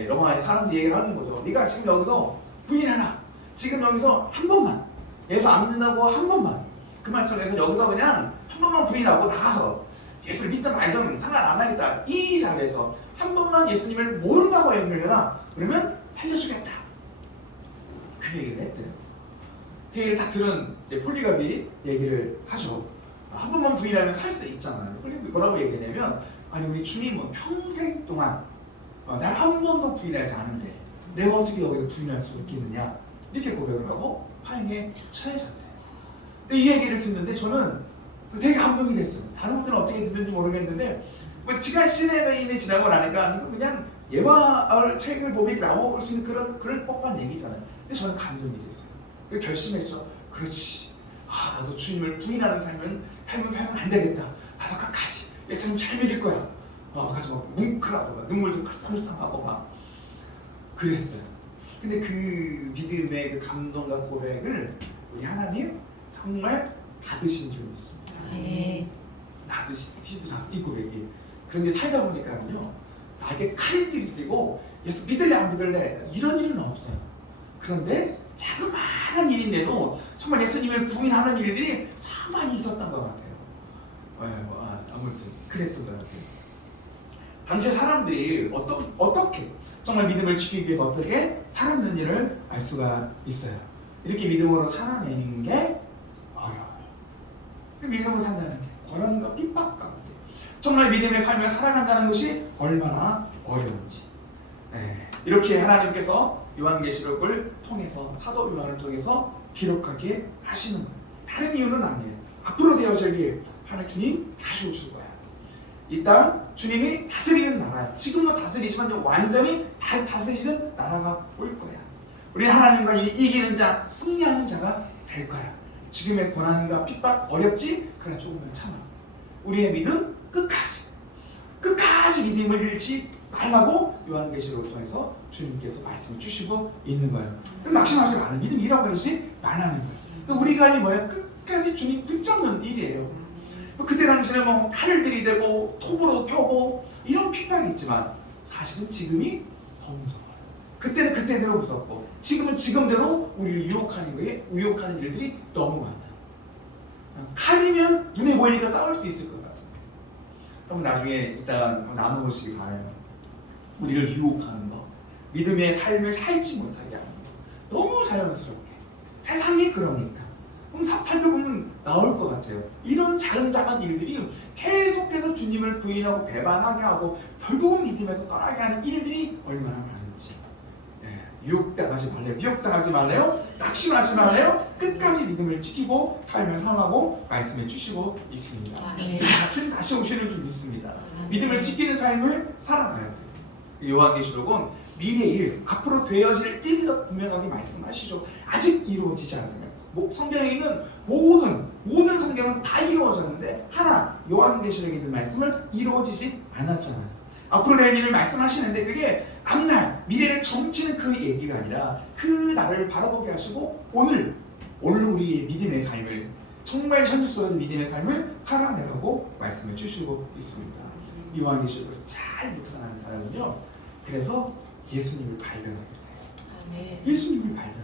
로마의 사람들이 얘기를 하는 거죠. 네가 지금 여기서 부인하라. 지금 여기서 한 번만 예수 안 믿는다고 한 번만 그 말씀에서 여기서 그냥 한 번만 부인하고 나가서 예수를 믿든 말든 상관 안 하겠다. 이 자리에서 한 번만 예수님을 모른다고 얘기해라. 그러면 살려주겠다. 그 얘기를 했대요. 그 얘기를 딱 들은 폴리갑이 얘기를 하죠. 한 번만 부인하면 살 수 있잖아요. 폴리갑이 뭐라고 얘기하냐면 아니 우리 주님은 평생 동안 날 한 번도 부인하지 않은데 내가 어떻게 여기서 부인할 수 있겠느냐 이렇게 고백을 하고 화형에 처해졌대요. 이 얘기를 듣는데 저는 되게 감동이 됐어요. 다른 분들은 어떻게 듣는지 모르겠는데 뭐 지난 시대가 지나고 나니까 이거 그냥 예화 책을 보면 나올 수 있는 그럴 법한 얘기잖아요. 근데 저는 감동이 됐어요. 그래서 결심했죠. 그렇지. 나도 주님을 부인하는 삶은 안 되겠다. 나도 끝까지 예수님 잘 믿을 거야. 가서 막 뭉클하고 막 눈물도 글썽글썽하고 막 그랬어요. 근데 그 믿음의 그 감동과 고백을 우리 하나님 정말 받으신 줄 믿습니다. 받으시더라 이 고백이. 그런데 살다 보니까는요 나에게 칼이 들이고 예수 믿을래 안 믿을래 이런 일은 없어요. 그런데 자그마한 일인데도 정말 예수님을 부인하는 일들이 참 많이 있었던 것 같아요. 아무튼 그랬던 것 같아요. 당시에 사람들이 어떻게 정말 믿음을 지키기 위해서 어떻게 살았는지를 알 수가 있어요. 이렇게 믿음으로 살아내는 게 어려워요. 믿음으로 산다는 게 고난과 핍박 가운데 정말 믿음의 삶을 살아간다는 것이 얼마나 어려운지 이렇게 하나님께서 요한계시록을 통해서 사도 요한을 통해서 기록하게 하시는 거예요. 다른 이유는 아니에요. 앞으로 되어질 일 하나님 주님 다시 오실 거야. 이 땅 주님이 다스리는 나라야. 지금도 다스리지만 완전히 다 다스리는 나라가 올 거야. 우리 하나님과 이기는 자, 승리하는 자가 될 거야. 지금의 고난과 핍박 어렵지? 그러나 조금만 참아. 우리의 믿음 끝까지 믿음을 잃지 말라고 요한계시록을 통해서 주님께서 말씀을 주시고 있는 거예요. 낙심하지 말라. 믿음 잃어버리지 말라는 거예요. 그러니까 우리가 이 뭐야? 끝까지 주님 붙잡는 일이에요. 그때 당시에는 뭐 칼을 들이대고 톱으로 껴고 이런 핍박이 있지만 사실은 지금이 더 무서워요. 그때는 그때대로 무섭고 지금은 지금대로 우리를 유혹하는 일들이 너무 많아요. 칼이면 눈에 보이니까 싸울 수 있을 것 같아요. 그럼 나중에 이따가 나눠보시기 바라요. 우리를 유혹하는 거, 믿음의 삶을 살지 못하게 하는 거, 너무 자연스럽게 세상이 그러니까 그럼 살펴보면 나올 것 같아요. 이런 작은 일들이 계속해서 주님을 부인하고 배반하게 하고 결국은 믿음에서 떠나게 하는 일들이 얼마나 많은지. 유혹당하지 말래요. 낙심하지 말래요. 끝까지 믿음을 지키고 삶을 살아가고 말씀해 주시고 있습니다. 주님 다시 오시는 줄 믿습니다. 믿음을 지키는 삶을 살아가야 돼요. 요한계시록은 미래의 일, 앞으로 되어질 일도 분명하게 말씀하시죠. 아직 이루어지지 않았습니다. 성경에 있는 모든 성경은 다 이루어졌는데 하나 요한계시록에 있는 말씀을 이루어지지 않았잖아요. 앞으로 될 일을 말씀하시는데 그게 앞날 미래를 점치는 그 얘기가 아니라 그 날을 바라보게 하시고 오늘 우리의 믿음의 삶을 정말 현실 속에서 믿음의 삶을 살아내라고 말씀해 주시고 있습니다. 요한계시록을 잘 묵상하는 사람은요, 그래서 예수님을 발견하게 돼요. 예수님을 발견하게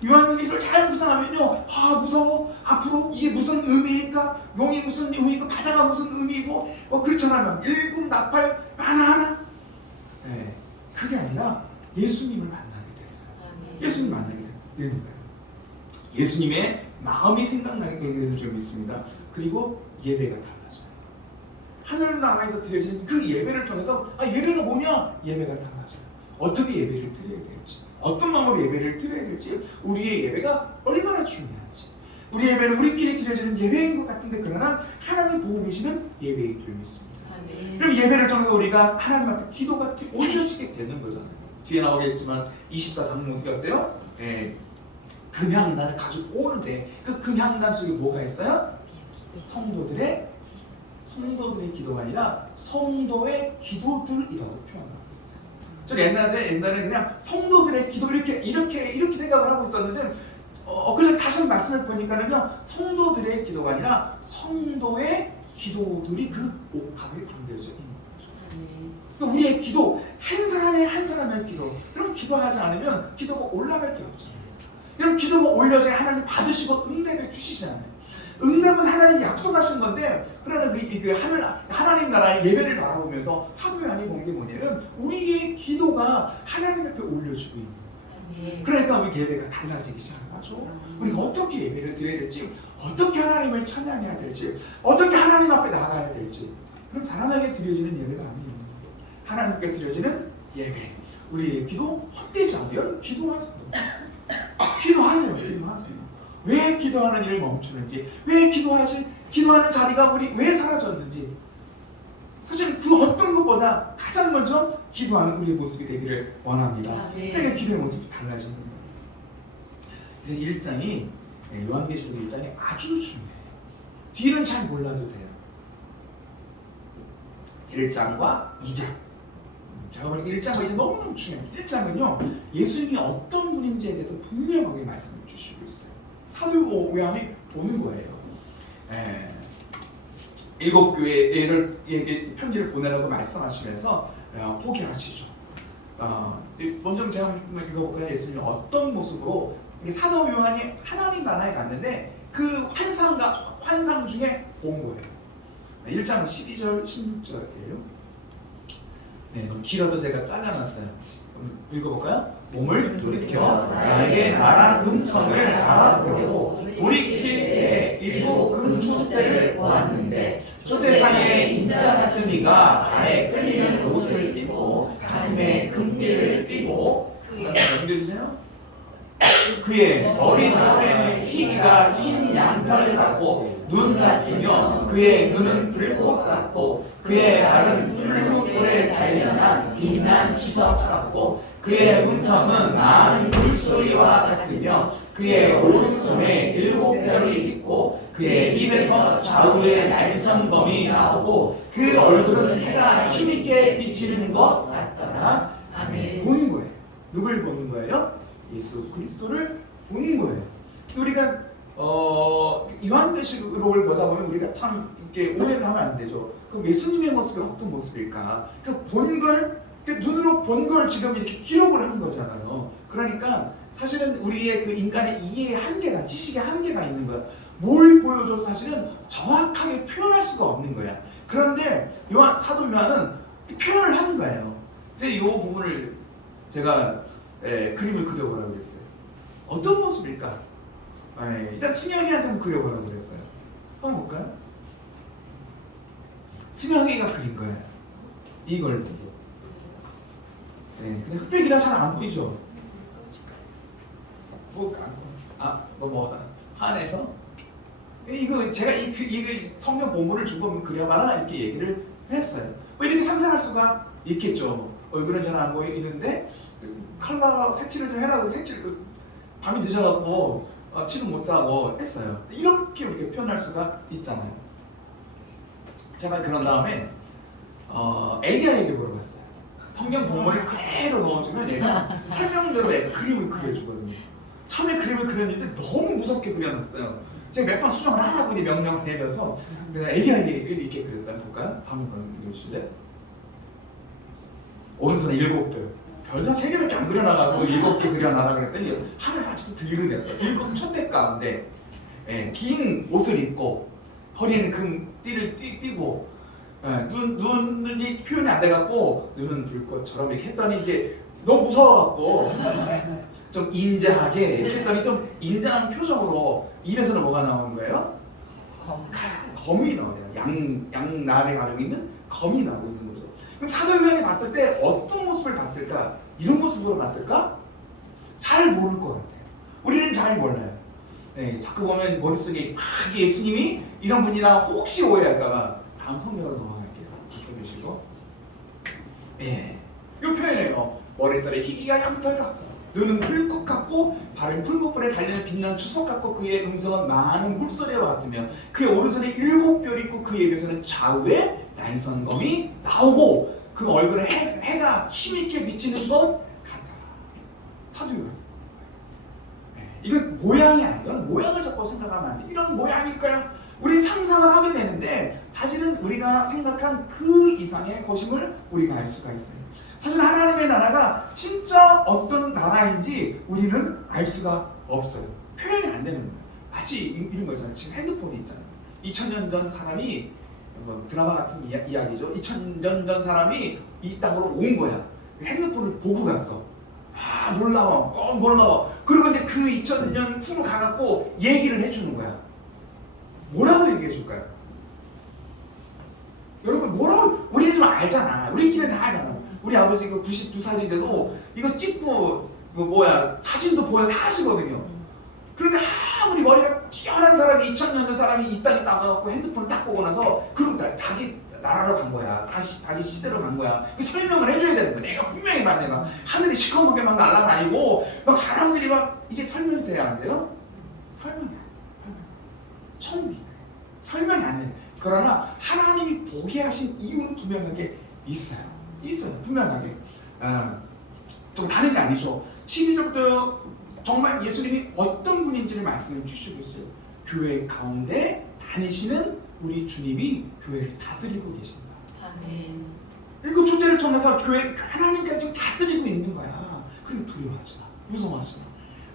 돼요. 요한계시록을 잘 묵상하면요, 무서워. 앞으로 이게 무슨 의미일까? 용이 무슨 의미고 바다가 무슨 의미고 그렇잖아요. 일곱 나팔 하나하나 그게 아니라 예수님을 만나게 되더라고요. 예수님 만나게 되는 거예요. 예수님의 마음이 생각나게 되는 점이 있습니다. 그리고 예배가 달라져요. 하늘나라에서 드려지는 그 예배를 통해서 예배가 뭐냐? 예배가 달라져요. 어떻게 예배를 드려야 될지, 어떤 마음으로 예배를 드려야 될지, 우리의 예배가 얼마나 중요한지. 우리 예배는 우리끼리 드려지는 예배인 것 같은데 그러나 하나님 보고 계시는 예배인 줄 믿습니다. 그럼 예배를 통해서 우리가 하나님 앞에 기도가 올려지게 되는 거잖아요. 뒤에 나오겠지만 24장목이 어때요? 금향단을 가지고 오는데 그 금향단 속에 뭐가 있어요? 성도들의 기도가 아니라 성도의 기도들이라고 표현하고 있어요. 저 옛날에 그냥 성도들의 기도를 이렇게 생각을 하고 있었는데 그래서 다시 한번 말씀을 보니까는요, 성도들의 기도가 아니라 성도의 기도들이 그 옥합에 담겨져 있는 거죠. 그러니까 우리의 기도, 한 사람의 기도. 여러분 기도하지 않으면 기도가 올라갈 게 없잖아요. 여러분 기도가 올려져야 하나님 받으시고 응답해 주시잖아요. 응답은 하나님 약속하신 건데, 그러나 하나님 나라의 예배를 바라보면서 사도 요한이 본 게 뭐냐면 우리의 기도가 하나님 앞에 올려지고 있는 거예요. 그러니까 우리 예배가 달라지기 시작하죠. 우리가 어떻게 예배를 드려야 될지, 어떻게 하나님을 찬양해야 될지, 어떻게 하나님 앞에 나가야 될지. 그럼 사람에게 드려지는 예배가 아니에요. 하나님께 드려지는 예배. 우리의 기도 헛되지 않아요. 기도하세요. 기도하세요. 왜 기도하는 일을 멈추는지, 왜 기도하는 자리가 우리 왜 사라졌는지. 사실 그 어떤 것보다 가장 먼저 기도하는 우리의 모습이 되기를 원합니다. 그러니까 기도의 모습이 달라지는 거예요. 그래서 1장이 요한계시록 1장이 아주 중요해요. 뒤는 잘 몰라도 돼요. 1장과 2장. 제가 보니까 1장과 2장 너무너무 중요해요. 1장은요, 예수님이 어떤 분인지에 대해서 분명하게 말씀을 주시고 있어요. 사도 요한이 보는 거예요. 7교회에게 편지를 보내라고 말씀하시면서 포기하시죠. 먼저 제가 한번 읽어볼까요? 예수님이 어떤 모습으로 사도 요한이 하나님 나라에 갔는데 그 환상 중에 본 거예요. 1장은 12절, 16절이에요. 너무 길어도 제가 잘라놨어요. 읽어볼까요? 몸을 돌이켜 나에게 말한 음성을 알아보려고 돌이킬 때 7 금촛대를 보았는데 촛대 사이에 인자 같은 이가 발에 끌리는 옷을 입고 가슴에 금띠를 띠고 그의 머리 털에 희기가 흰 양털 같고 눈 같으며 그의 눈은 불꽃 같고 그의 발은 풀무불에 단련한 빛난 지석 같고 그의 음성은 많은 물소리와 같으며 그의 오른손에 7별이 있고 그의 입에서 좌우에 날성범이 나오고 그 얼굴은 해가 힘있게 비치는 것 같더라. 아멘. 보는 거예요. 누굴 보는 거예요? 예수 그리스도를 보는 거예요. 우리가 요한계시록을 보다 보면 우리가 참 이렇게 오해를 하면 안 되죠. 그럼 예수님의 모습이 어떤 모습일까? 그 본 걸, 눈으로 본 걸 지금 이렇게 기록을 하는 거잖아요. 그러니까 사실은 우리의 그 인간의 이해의 한계가, 지식의 한계가 있는 거야. 뭘 보여줘도 사실은 정확하게 표현할 수가 없는 거야. 그런데 사도 요한은 표현을 하는 거예요. 그래서 이 부분을 제가 그림을 그려보라고 그랬어요. 어떤 모습일까? 일단 승혁이한테 한번 그려보라고 그랬어요. 한번 볼까요? 승혁이가 그린 거예요. 이걸 보고. 근데 흑백이라 잘 안 보이죠? 뭐 한해서? 제가 이 성경 본문을 주고 그려봐라 이렇게 얘기를 했어요. 이렇게 상상할 수가 있겠죠. 얼굴은 잘 안 보이는데 컬러 색칠을 좀 해라. 밤이 늦어갖고 칠을 못하고 했어요. 이렇게 우리가 표현할 수가 있잖아요. 제가 그런 다음에 애기에게 물어봤어요. 성경 본문을 그대로 넣어주면 얘가 설명대로 애가 그림을 그려주거든요. 처음에 그림을 그렸는데 너무 무섭게 그려놨어요. 제가 몇 번 수정을 하라고 명령을 내려서 애기에게 이렇게 그렸어요. 볼까요? 다음 번 그려주실래요? 오른손에 7별. 별전 3개밖에 안 그려놔가지고 7개 그려놔라 그랬더니 하늘 아직도 들그냈어요. 7 촛대 가운데 긴 옷을 입고 허리에는 금 띠를 띠고 눈이 표현이 안 돼갖고 눈은 불 것처럼 이렇게 했더니 이제 너무 무서워갖고 좀 인자하게 이렇게 했더니 좀 인자한 표정으로 입에서는 뭐가 나오는 거예요? 검이 나오네요. 양날에 가지고 있는 검이 나오고 있는 거죠. 그럼 사도요한이 봤을 때 어떤 모습을 봤을까? 이런 모습으로 봤을까? 잘 모를 것 같아요. 우리는 잘 몰라요. 네, 자꾸 보면 머릿속에 막 예수님이 이런 분이라 혹시 오해할까봐 다음 성경으로 넘어갈게요. 바꿔주시고, 예, 이 표현이에요. 머리털에 희기가 양털 같고, 눈은 불꽃 같고, 발은 풀무불에 달리는 빛나는 주석 같고, 그의 음성은 많은 물소리와 같으며, 그의 오른손에 7 별이 있고, 그의 입에서는 좌우에 날선검이 나오고, 그 얼굴에 해가 힘있게 비치는 것 같더라. 사도요한. 이건 모양이 아니에요. 모양을 자꾸 생각하면 안 돼. 이런 모양일까요? 우리 상상을 하게 되는데 사실은 우리가 생각한 그 이상의 것임을 우리가 알 수가 있어요. 사실 하나님의 나라가 진짜 어떤 나라인지 우리는 알 수가 없어요. 표현이 안 되는 거예요. 마치 이런 거 있잖아요. 지금 핸드폰이 있잖아요. 2000년 전 사람이 드라마 같은 이야기죠. 2000년 전 사람이 이 땅으로 온 거야. 핸드폰을 보고 갔어. 아, 놀라워. 놀라워. 그리고 이제 그 2000년 후로 가갖고 얘기를 해주는 거야. 뭐라고 얘기해 줄까요? 여러분, 뭐라고, 우리는 좀 알잖아. 우리끼리는 다 알잖아. 우리 아버지가 92살인데도 이거 찍고, 사진도 보여 다 하시거든요. 그런데 아무리 머리가 뛰어난 사람이 2000년 전 사람이 이 땅에 나가갖고 핸드폰을 딱 보고 나서 그럼 자기 나라로 간 거야. 다시 자기 시대로 간 거야. 그 설명을 해줘야 되는 거야. 내가 분명히 봤네. 막 하늘이 시커멓게 막 날아다니고 막 사람들이 막 이게 설명이 돼야 안 돼요? 설명이 안 돼. 처음이 설명이 안 돼. 그러나 하나님이 보게 하신 이유는 분명하게 있어요. 분명하게. 좀 다른 게 아니죠. 12절부터 정말 예수님이 어떤 분인지를 말씀해 주시고 있어요. 교회 가운데 다니시는 우리 주님이 교회를 다스리고 계신다. 아멘. 일곱 초대를 통해서 하나님께서 지금 다스리고 있는 거야. 그러니까 두려워하지 마. 무서워하지 마.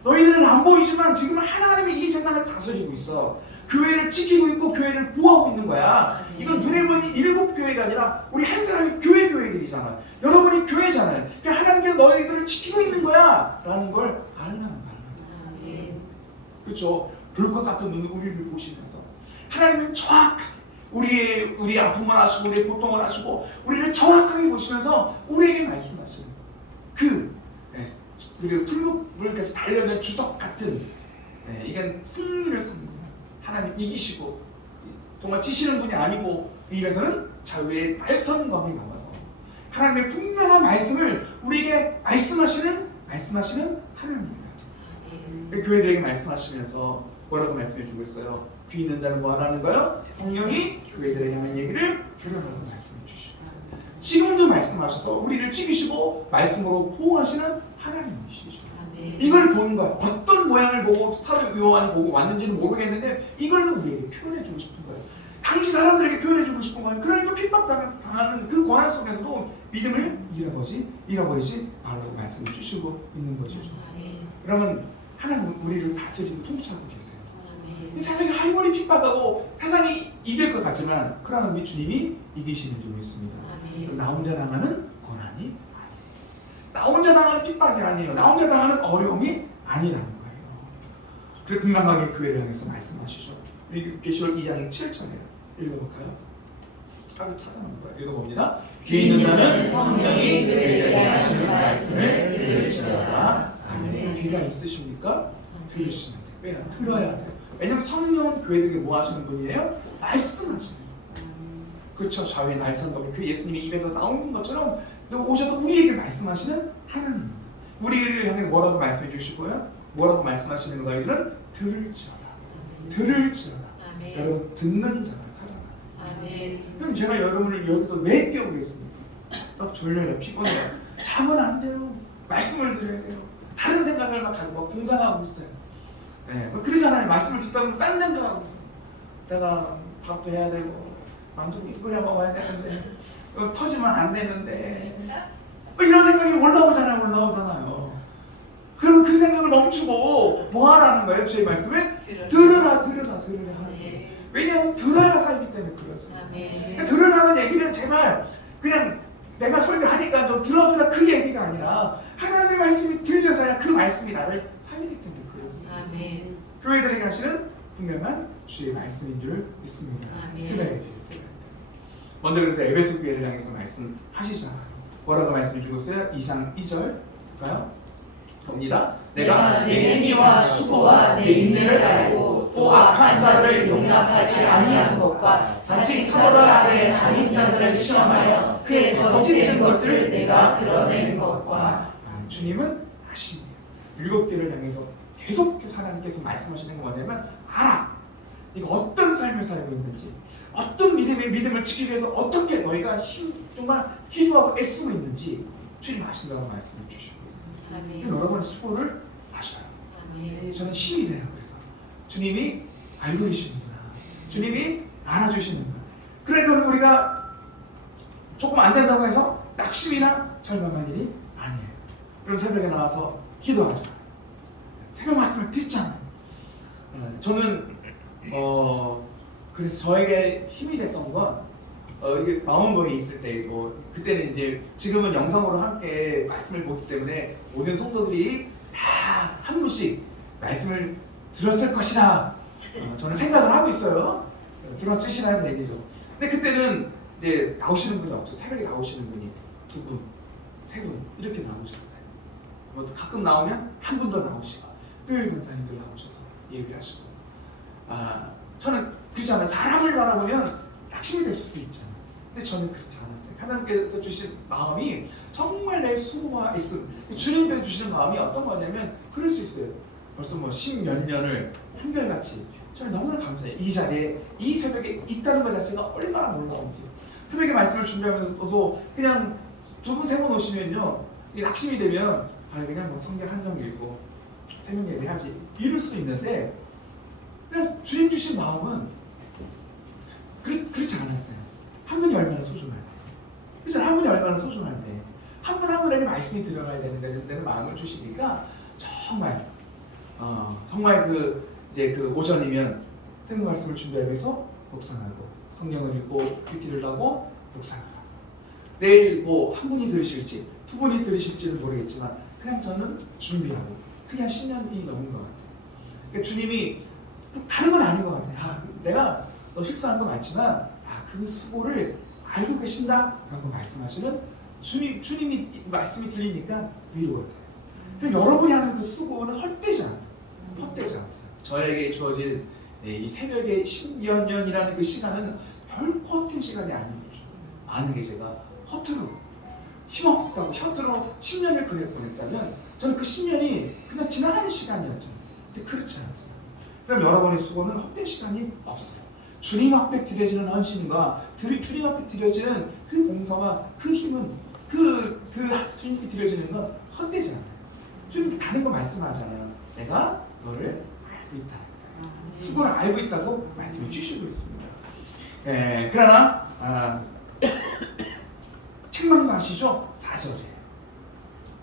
너희들은 안 보이지만 지금 하나님이 이 세상을 다스리고 있어. 교회를 지키고 있고 교회를 보호하고 있는 거야. 이건 눈에 보이는 7교회가 아니라 우리 한 사람이 교회들이잖아. 여러분이 교회잖아요. 그러니까 하나님께서 너희들을 지키고 있는 거야 라는 걸 알라는 거야. 그렇죠? 불과 같은 눈으로 우리를 보시면서 하나님은 정확하게 우리 아픔을 아시고 우리의 고통을 아시고 우리를 정확하게 보시면서 우리에게 말씀하시는 그리고 풀무불까지 달려는 주석 같은 이건 승리를 상징합니다. 하나님 이기시고 정말 지시는 분이 아니고 입에서는 자유의 날선검이 나와서 하나님의 분명한 말씀을 우리에게 말씀하시는 하나님입니다. 교회들에게 말씀하시면서 뭐라고 말씀해 주고 있어요? 귀 있는 자는 뭐 하라는 거요? 성령이 교회들에게 하는 얘기를 들으라고 말씀해 주시고 있어요. 지금도 말씀하셔서 우리를 지키시고 말씀으로 보호하시는 하나님이시죠. 이걸 보는 거야. 어떤 모양을 보고 사도 요한이 보고 왔는지는 모르겠는데 이걸 우리에게 표현해 주고 싶은 거예요. 당시 사람들에게 표현해 주고 싶은 거예요. 그러니까 핍박당하는 그 고난 속에서도 믿음을 잃어버리지 말라고 말씀해 주시고 있는 것이죠. 그러면 하나님은 우리를 다스리고 통치하고 계세요. 이 세상이 할머니 핍박하고 세상이 이길 것 같지만 그러나 우리 주님이 이기시는 줄 믿습니다. 나 혼자 당하는 고난이 아니에요. 나 혼자 당하는 핍박이 아니에요. 나 혼자 당하는 어려움이 아니라는 거예요. 그래 분명하게 교회를 향해서 말씀하시죠. 우리 계시록 2장 7절에 읽어볼까요? 하루 찾아놓은 거예요. 읽어봅니다. 귀 있는 자는 성령이 교회들에게 하시는 말씀을 들으시도다. 아멘. 귀가 있으십니까? 들으시면 돼요. 왜요? 들어야 돼요. 왜냐면 성령은 교회들에게 뭐 하시는 분이에요? 말씀하시는 분이에요. 그렇죠. 좌우의 날선검이 그 예수님의 입에서 나오는 것처럼 오셔서 우리에게 말씀하시는 하나님입니다. 우리를 향해 뭐라고 말씀해 주시고요? 뭐라고 말씀하시는 너희들은 들을지어다. 들을지어다. 여러분 듣는 자가 살아나요. 그럼 제가 여러분을 여기서 왜 깨우겠습니까? 딱 졸려요. 피곤해요. 자면 안 돼요. 말씀을 드려야 돼요. 다른 생각을 막 가지고 막 공상하고 있어요. 그러잖아요. 말씀을 듣다 보면 딴 생각하고 있어요. 내가 밥도 해야 되고 만두국도 끓여 먹어야 되는데 터지면 안 되는데 이런 생각이 올라오잖아요. 그럼 그 생각을 멈추고 뭐 하라는 거예요? 주의 말씀을 들으라 하는 거예요. 왜냐하면 들어야 살기 때문에 그렇습니다. 그러니까 들으라는 얘기는 제발 그냥 내가 설교하니까 좀 들어주라 그 얘기가 아니라 하나님의 말씀이 들려져야 그 말씀이 나를 살리기 때문에 그렇습니다. 교회들에게 하시는 분명한 주의 말씀인 줄 믿습니다. 들어야 돼요. 먼저 그래서 에베소 교회를 향해서 말씀하시잖아요. 뭐라고 말씀해 주고 있어요? 2장 2절 볼까요? 봅니다. 내가 내 행위와 수고와 내 인내를 알고 또 악한 자들을 용납하지 아니한 것과 자칫 서로 앞에 아닌 자들을 시험하여 그의 거짓된 것을 내가 드러낸 것과. 주님은 아십니다. 7개를 향해서 계속해서 하나님께서 말씀하시는 건 뭐냐면 알아. 네가 어떤 삶을 살고 있는지, 어떤 믿음을 지키기 위해서 어떻게 너희가 정말 기도하고 애쓰고 있는지 주님 아신다고 말씀해 주시고 있습니다. 여러분의 수고를 아셔요. 저는 힘이 돼요. 그래서 주님이 알고 계시는구나. 주님이 알아주시는구나. 그러니까 우리가 조금 안 된다고 해서 낙심이나 절망할 일이 아니에요. 그럼 새벽에 나와서 기도하자. 새벽 말씀을 듣잖아요. 저는 그래서 저에게 힘이 됐던 건 이게 망원동에 있을 때이고, 그때는 이제 지금은 영상으로 함께 말씀을 보기 때문에 모든 성도들이 다 한 분씩 말씀을 들었을 것이라 저는 생각을 하고 있어요. 들어주시라는 얘기죠. 근데 그때는 이제 나오시는 분이 없어요. 새벽에 나오시는 분이 2분, 3분 이렇게 나오셨어요. 가끔 나오면 한 분 더 나오시고 늘 권사님들 나오셔서 예배하시고. 저는 그렇지 않아요. 사람을 바라보면 낙심이 될 수도 있잖아요. 근데 저는 그렇지 않았어요. 하나님께서 주신 마음이 정말 내 수고와 있음, 주님께서 주시는 마음이 어떤 거냐면 그럴 수 있어요. 벌써 뭐 10몇 년을 한결같이 저는 너무나 감사해요. 이 자리에 이 새벽에 있다는 것 자체가 얼마나 놀라운지. 새벽에 말씀을 준비하면서 그냥 2분, 3분 오시면요, 이 낙심이 되면 그냥 뭐 성경 한 장 읽고 새벽 예배하지 이럴 수도 있는데, 그냥 주님 주신 마음은 그렇지 않았어요. 한 분이 얼마나 소중한데, 그래서 한 분이 얼마나 소중한데 한 분 한 분에게 말씀이 들어가야 되는 마음을 주시니까 정말 이제 그 오전이면 새벽 말씀을 준비하기 위해서 묵상하고 성경을 읽고 PT를 하고 묵상하고, 내일 뭐 한 분이 들으실지 2분이 들으실지는 모르겠지만 그냥 저는 준비하고 그냥 10년이 넘은 것 같아요. 그러니까 주님이 다른 건 아닌 것 같아요. 내가 너 실수한 건 많지만 그 수고를 알고 계신다 라고 말씀하시는 주님이 말씀이 들리니까 위로가 돼요. 그럼 여러분이 하는 그 수고는 헛되지 않아요. 저에게 주어진 이 새벽에 10여 년이라는 그 시간은 결코 헛된 시간이 아니죠. 만약에 제가 허투루 힘없다고 헛으로 10년을 그래 보냈다면 저는 그 10년이 그냥 지나가는 시간이었잖아요. 근데 그렇지 않아요. 그럼 여러분의 수고는 헛된 시간이 없어요. 주님 앞에 드려지는 헌신과 주님 앞에 드려지는 그 봉사와 그 힘은 주님께 드려지는 건 헛되지 않아요. 주님이 다른 거 말씀하잖아요. 내가 너를 알고 있다. 수고를 알고 있다고 말씀해 주시고 있습니다. 그러나 책망도 하시죠? 4절이에요.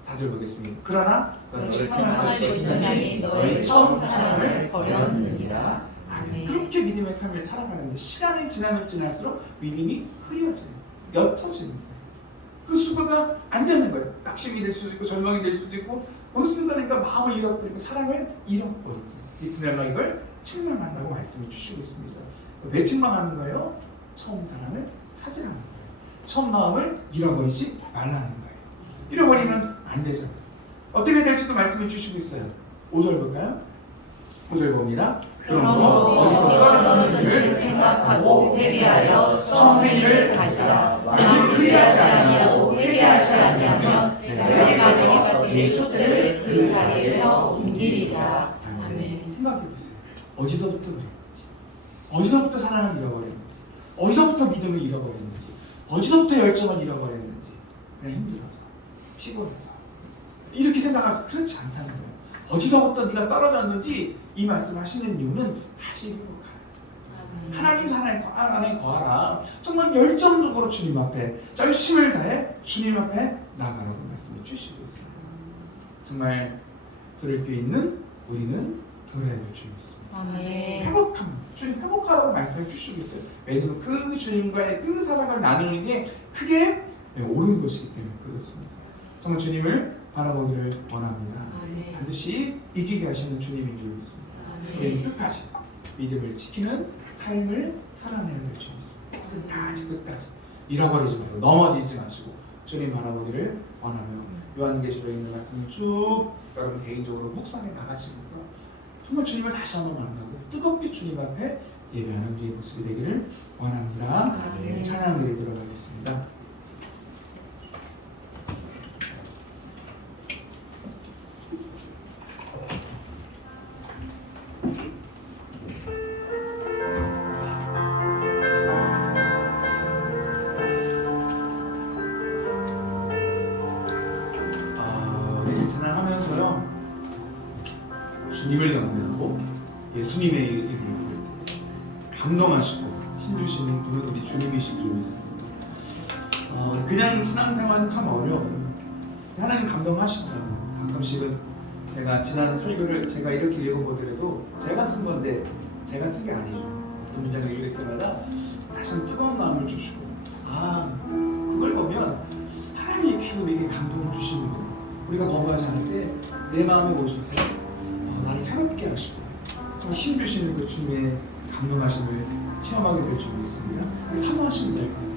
다들 보겠습니다. 그러나 너를 책망하시니 너의 처음 사랑을 버렸느니라. 그렇게 믿음의 삶을 살아가는데 시간이 지나면 지날수록 믿음이 흐려져요. 옅어지는 거예요. 그 수고가 안 되는 거예요. 낙심이 될 수도 있고 절망이 될 수도 있고 어느 순간인가 마음을 잃어버리고 사랑을 잃어버리고, 이 분야가 이걸 책망한다고 말씀해 주시고 있습니다. 왜 책망하는 거예요? 처음 사랑을 찾으라는 거예요. 처음 마음을 잃어버리지 말라는 거예요. 잃어버리면 안 되죠. 어떻게 될지도 말씀해 주시고 있어요. 5절 볼까요? 5절 봅니다. 그러므로 어디서 떨어졌는지를 생각하고 회개하여 처음 회개를 가지라. 만일 회개하지 아니하고 회개하지 아니하면 내가 가서 네 촛대를 그 자리에서 옮기리라. 아멘. 생각해 보세요. 어디서부터 그랬는지, 어디서부터 사랑을 잃어버렸는지, 어디서부터 믿음을 잃어버렸는지, 어디서부터 열정을 잃어버렸는지. 그냥 힘들어서, 피곤해서 이렇게 생각하면서 그렇지 않다는 거예요. 어디서부터 네가 떨어졌는지 이 말씀하시는 이유는 다시 회복하라. 하나님 사랑에 안에 거하라. 정말 열정적으로 주님 앞에 열심을 다해 주님 앞에 나가라고 말씀해 주시고 있습니다. 정말 그럴 게 있는 우리는 들어야 될 줄 믿습니다. 아멘. 회복함, 주님 회복하라고 말씀해 주시고 있어요. 왜냐면 그 주님과의 그 사랑을 나누는 게 크게 옳은 것이기 때문에 그렇습니다. 정말 주님을 바라보기를 원합니다. 아멘. 반드시 이기게 하시는 주님인 줄 믿습니다. 우리는 아멘. 끝까지 믿음을 지키는 삶을 살아내야 될 줄 믿습니다. 끝까지 잃어버리지 말고 넘어지지 마시고 주님 바라보기를 원하며 요한계시록에 있는 말씀을 쭉 여러분 개인적으로 묵상해 나가시면서 정말 주님을 다시 한번 만나고 뜨겁게 주님 앞에 예배하는 우리의 모습이 되기를 원합니다. 아멘. 찬양 드리도록 하겠습니다. 우리 찬양하면서요 주님을 경배하고 예수님의 이름을 부를 때 감동하시고 힘주시는 분은 우리 주님이실 줄 믿습니다. 그냥 신앙생활은 참 어려워요. 하나님 감동하시더라고요. 가끔씩은 제가 지난 설교를 제가 이렇게 읽어보더라도 제가 쓴 건데 제가 쓴 게 아니죠. 어떤 문장을 읽을 때마다 다시 한번 뜨거운 마음을 주시고 그걸 보면 하나님이 계속 우리에게 감동을 주시는 거예요. 우리가 거부하지 않을 때 내 마음에 오셔서 나를 새롭게 하시고 정말 힘주시는 그 주님의 감동하심을 체험하게 될 줄 믿습니다. 사모하시면 될 것 같아요.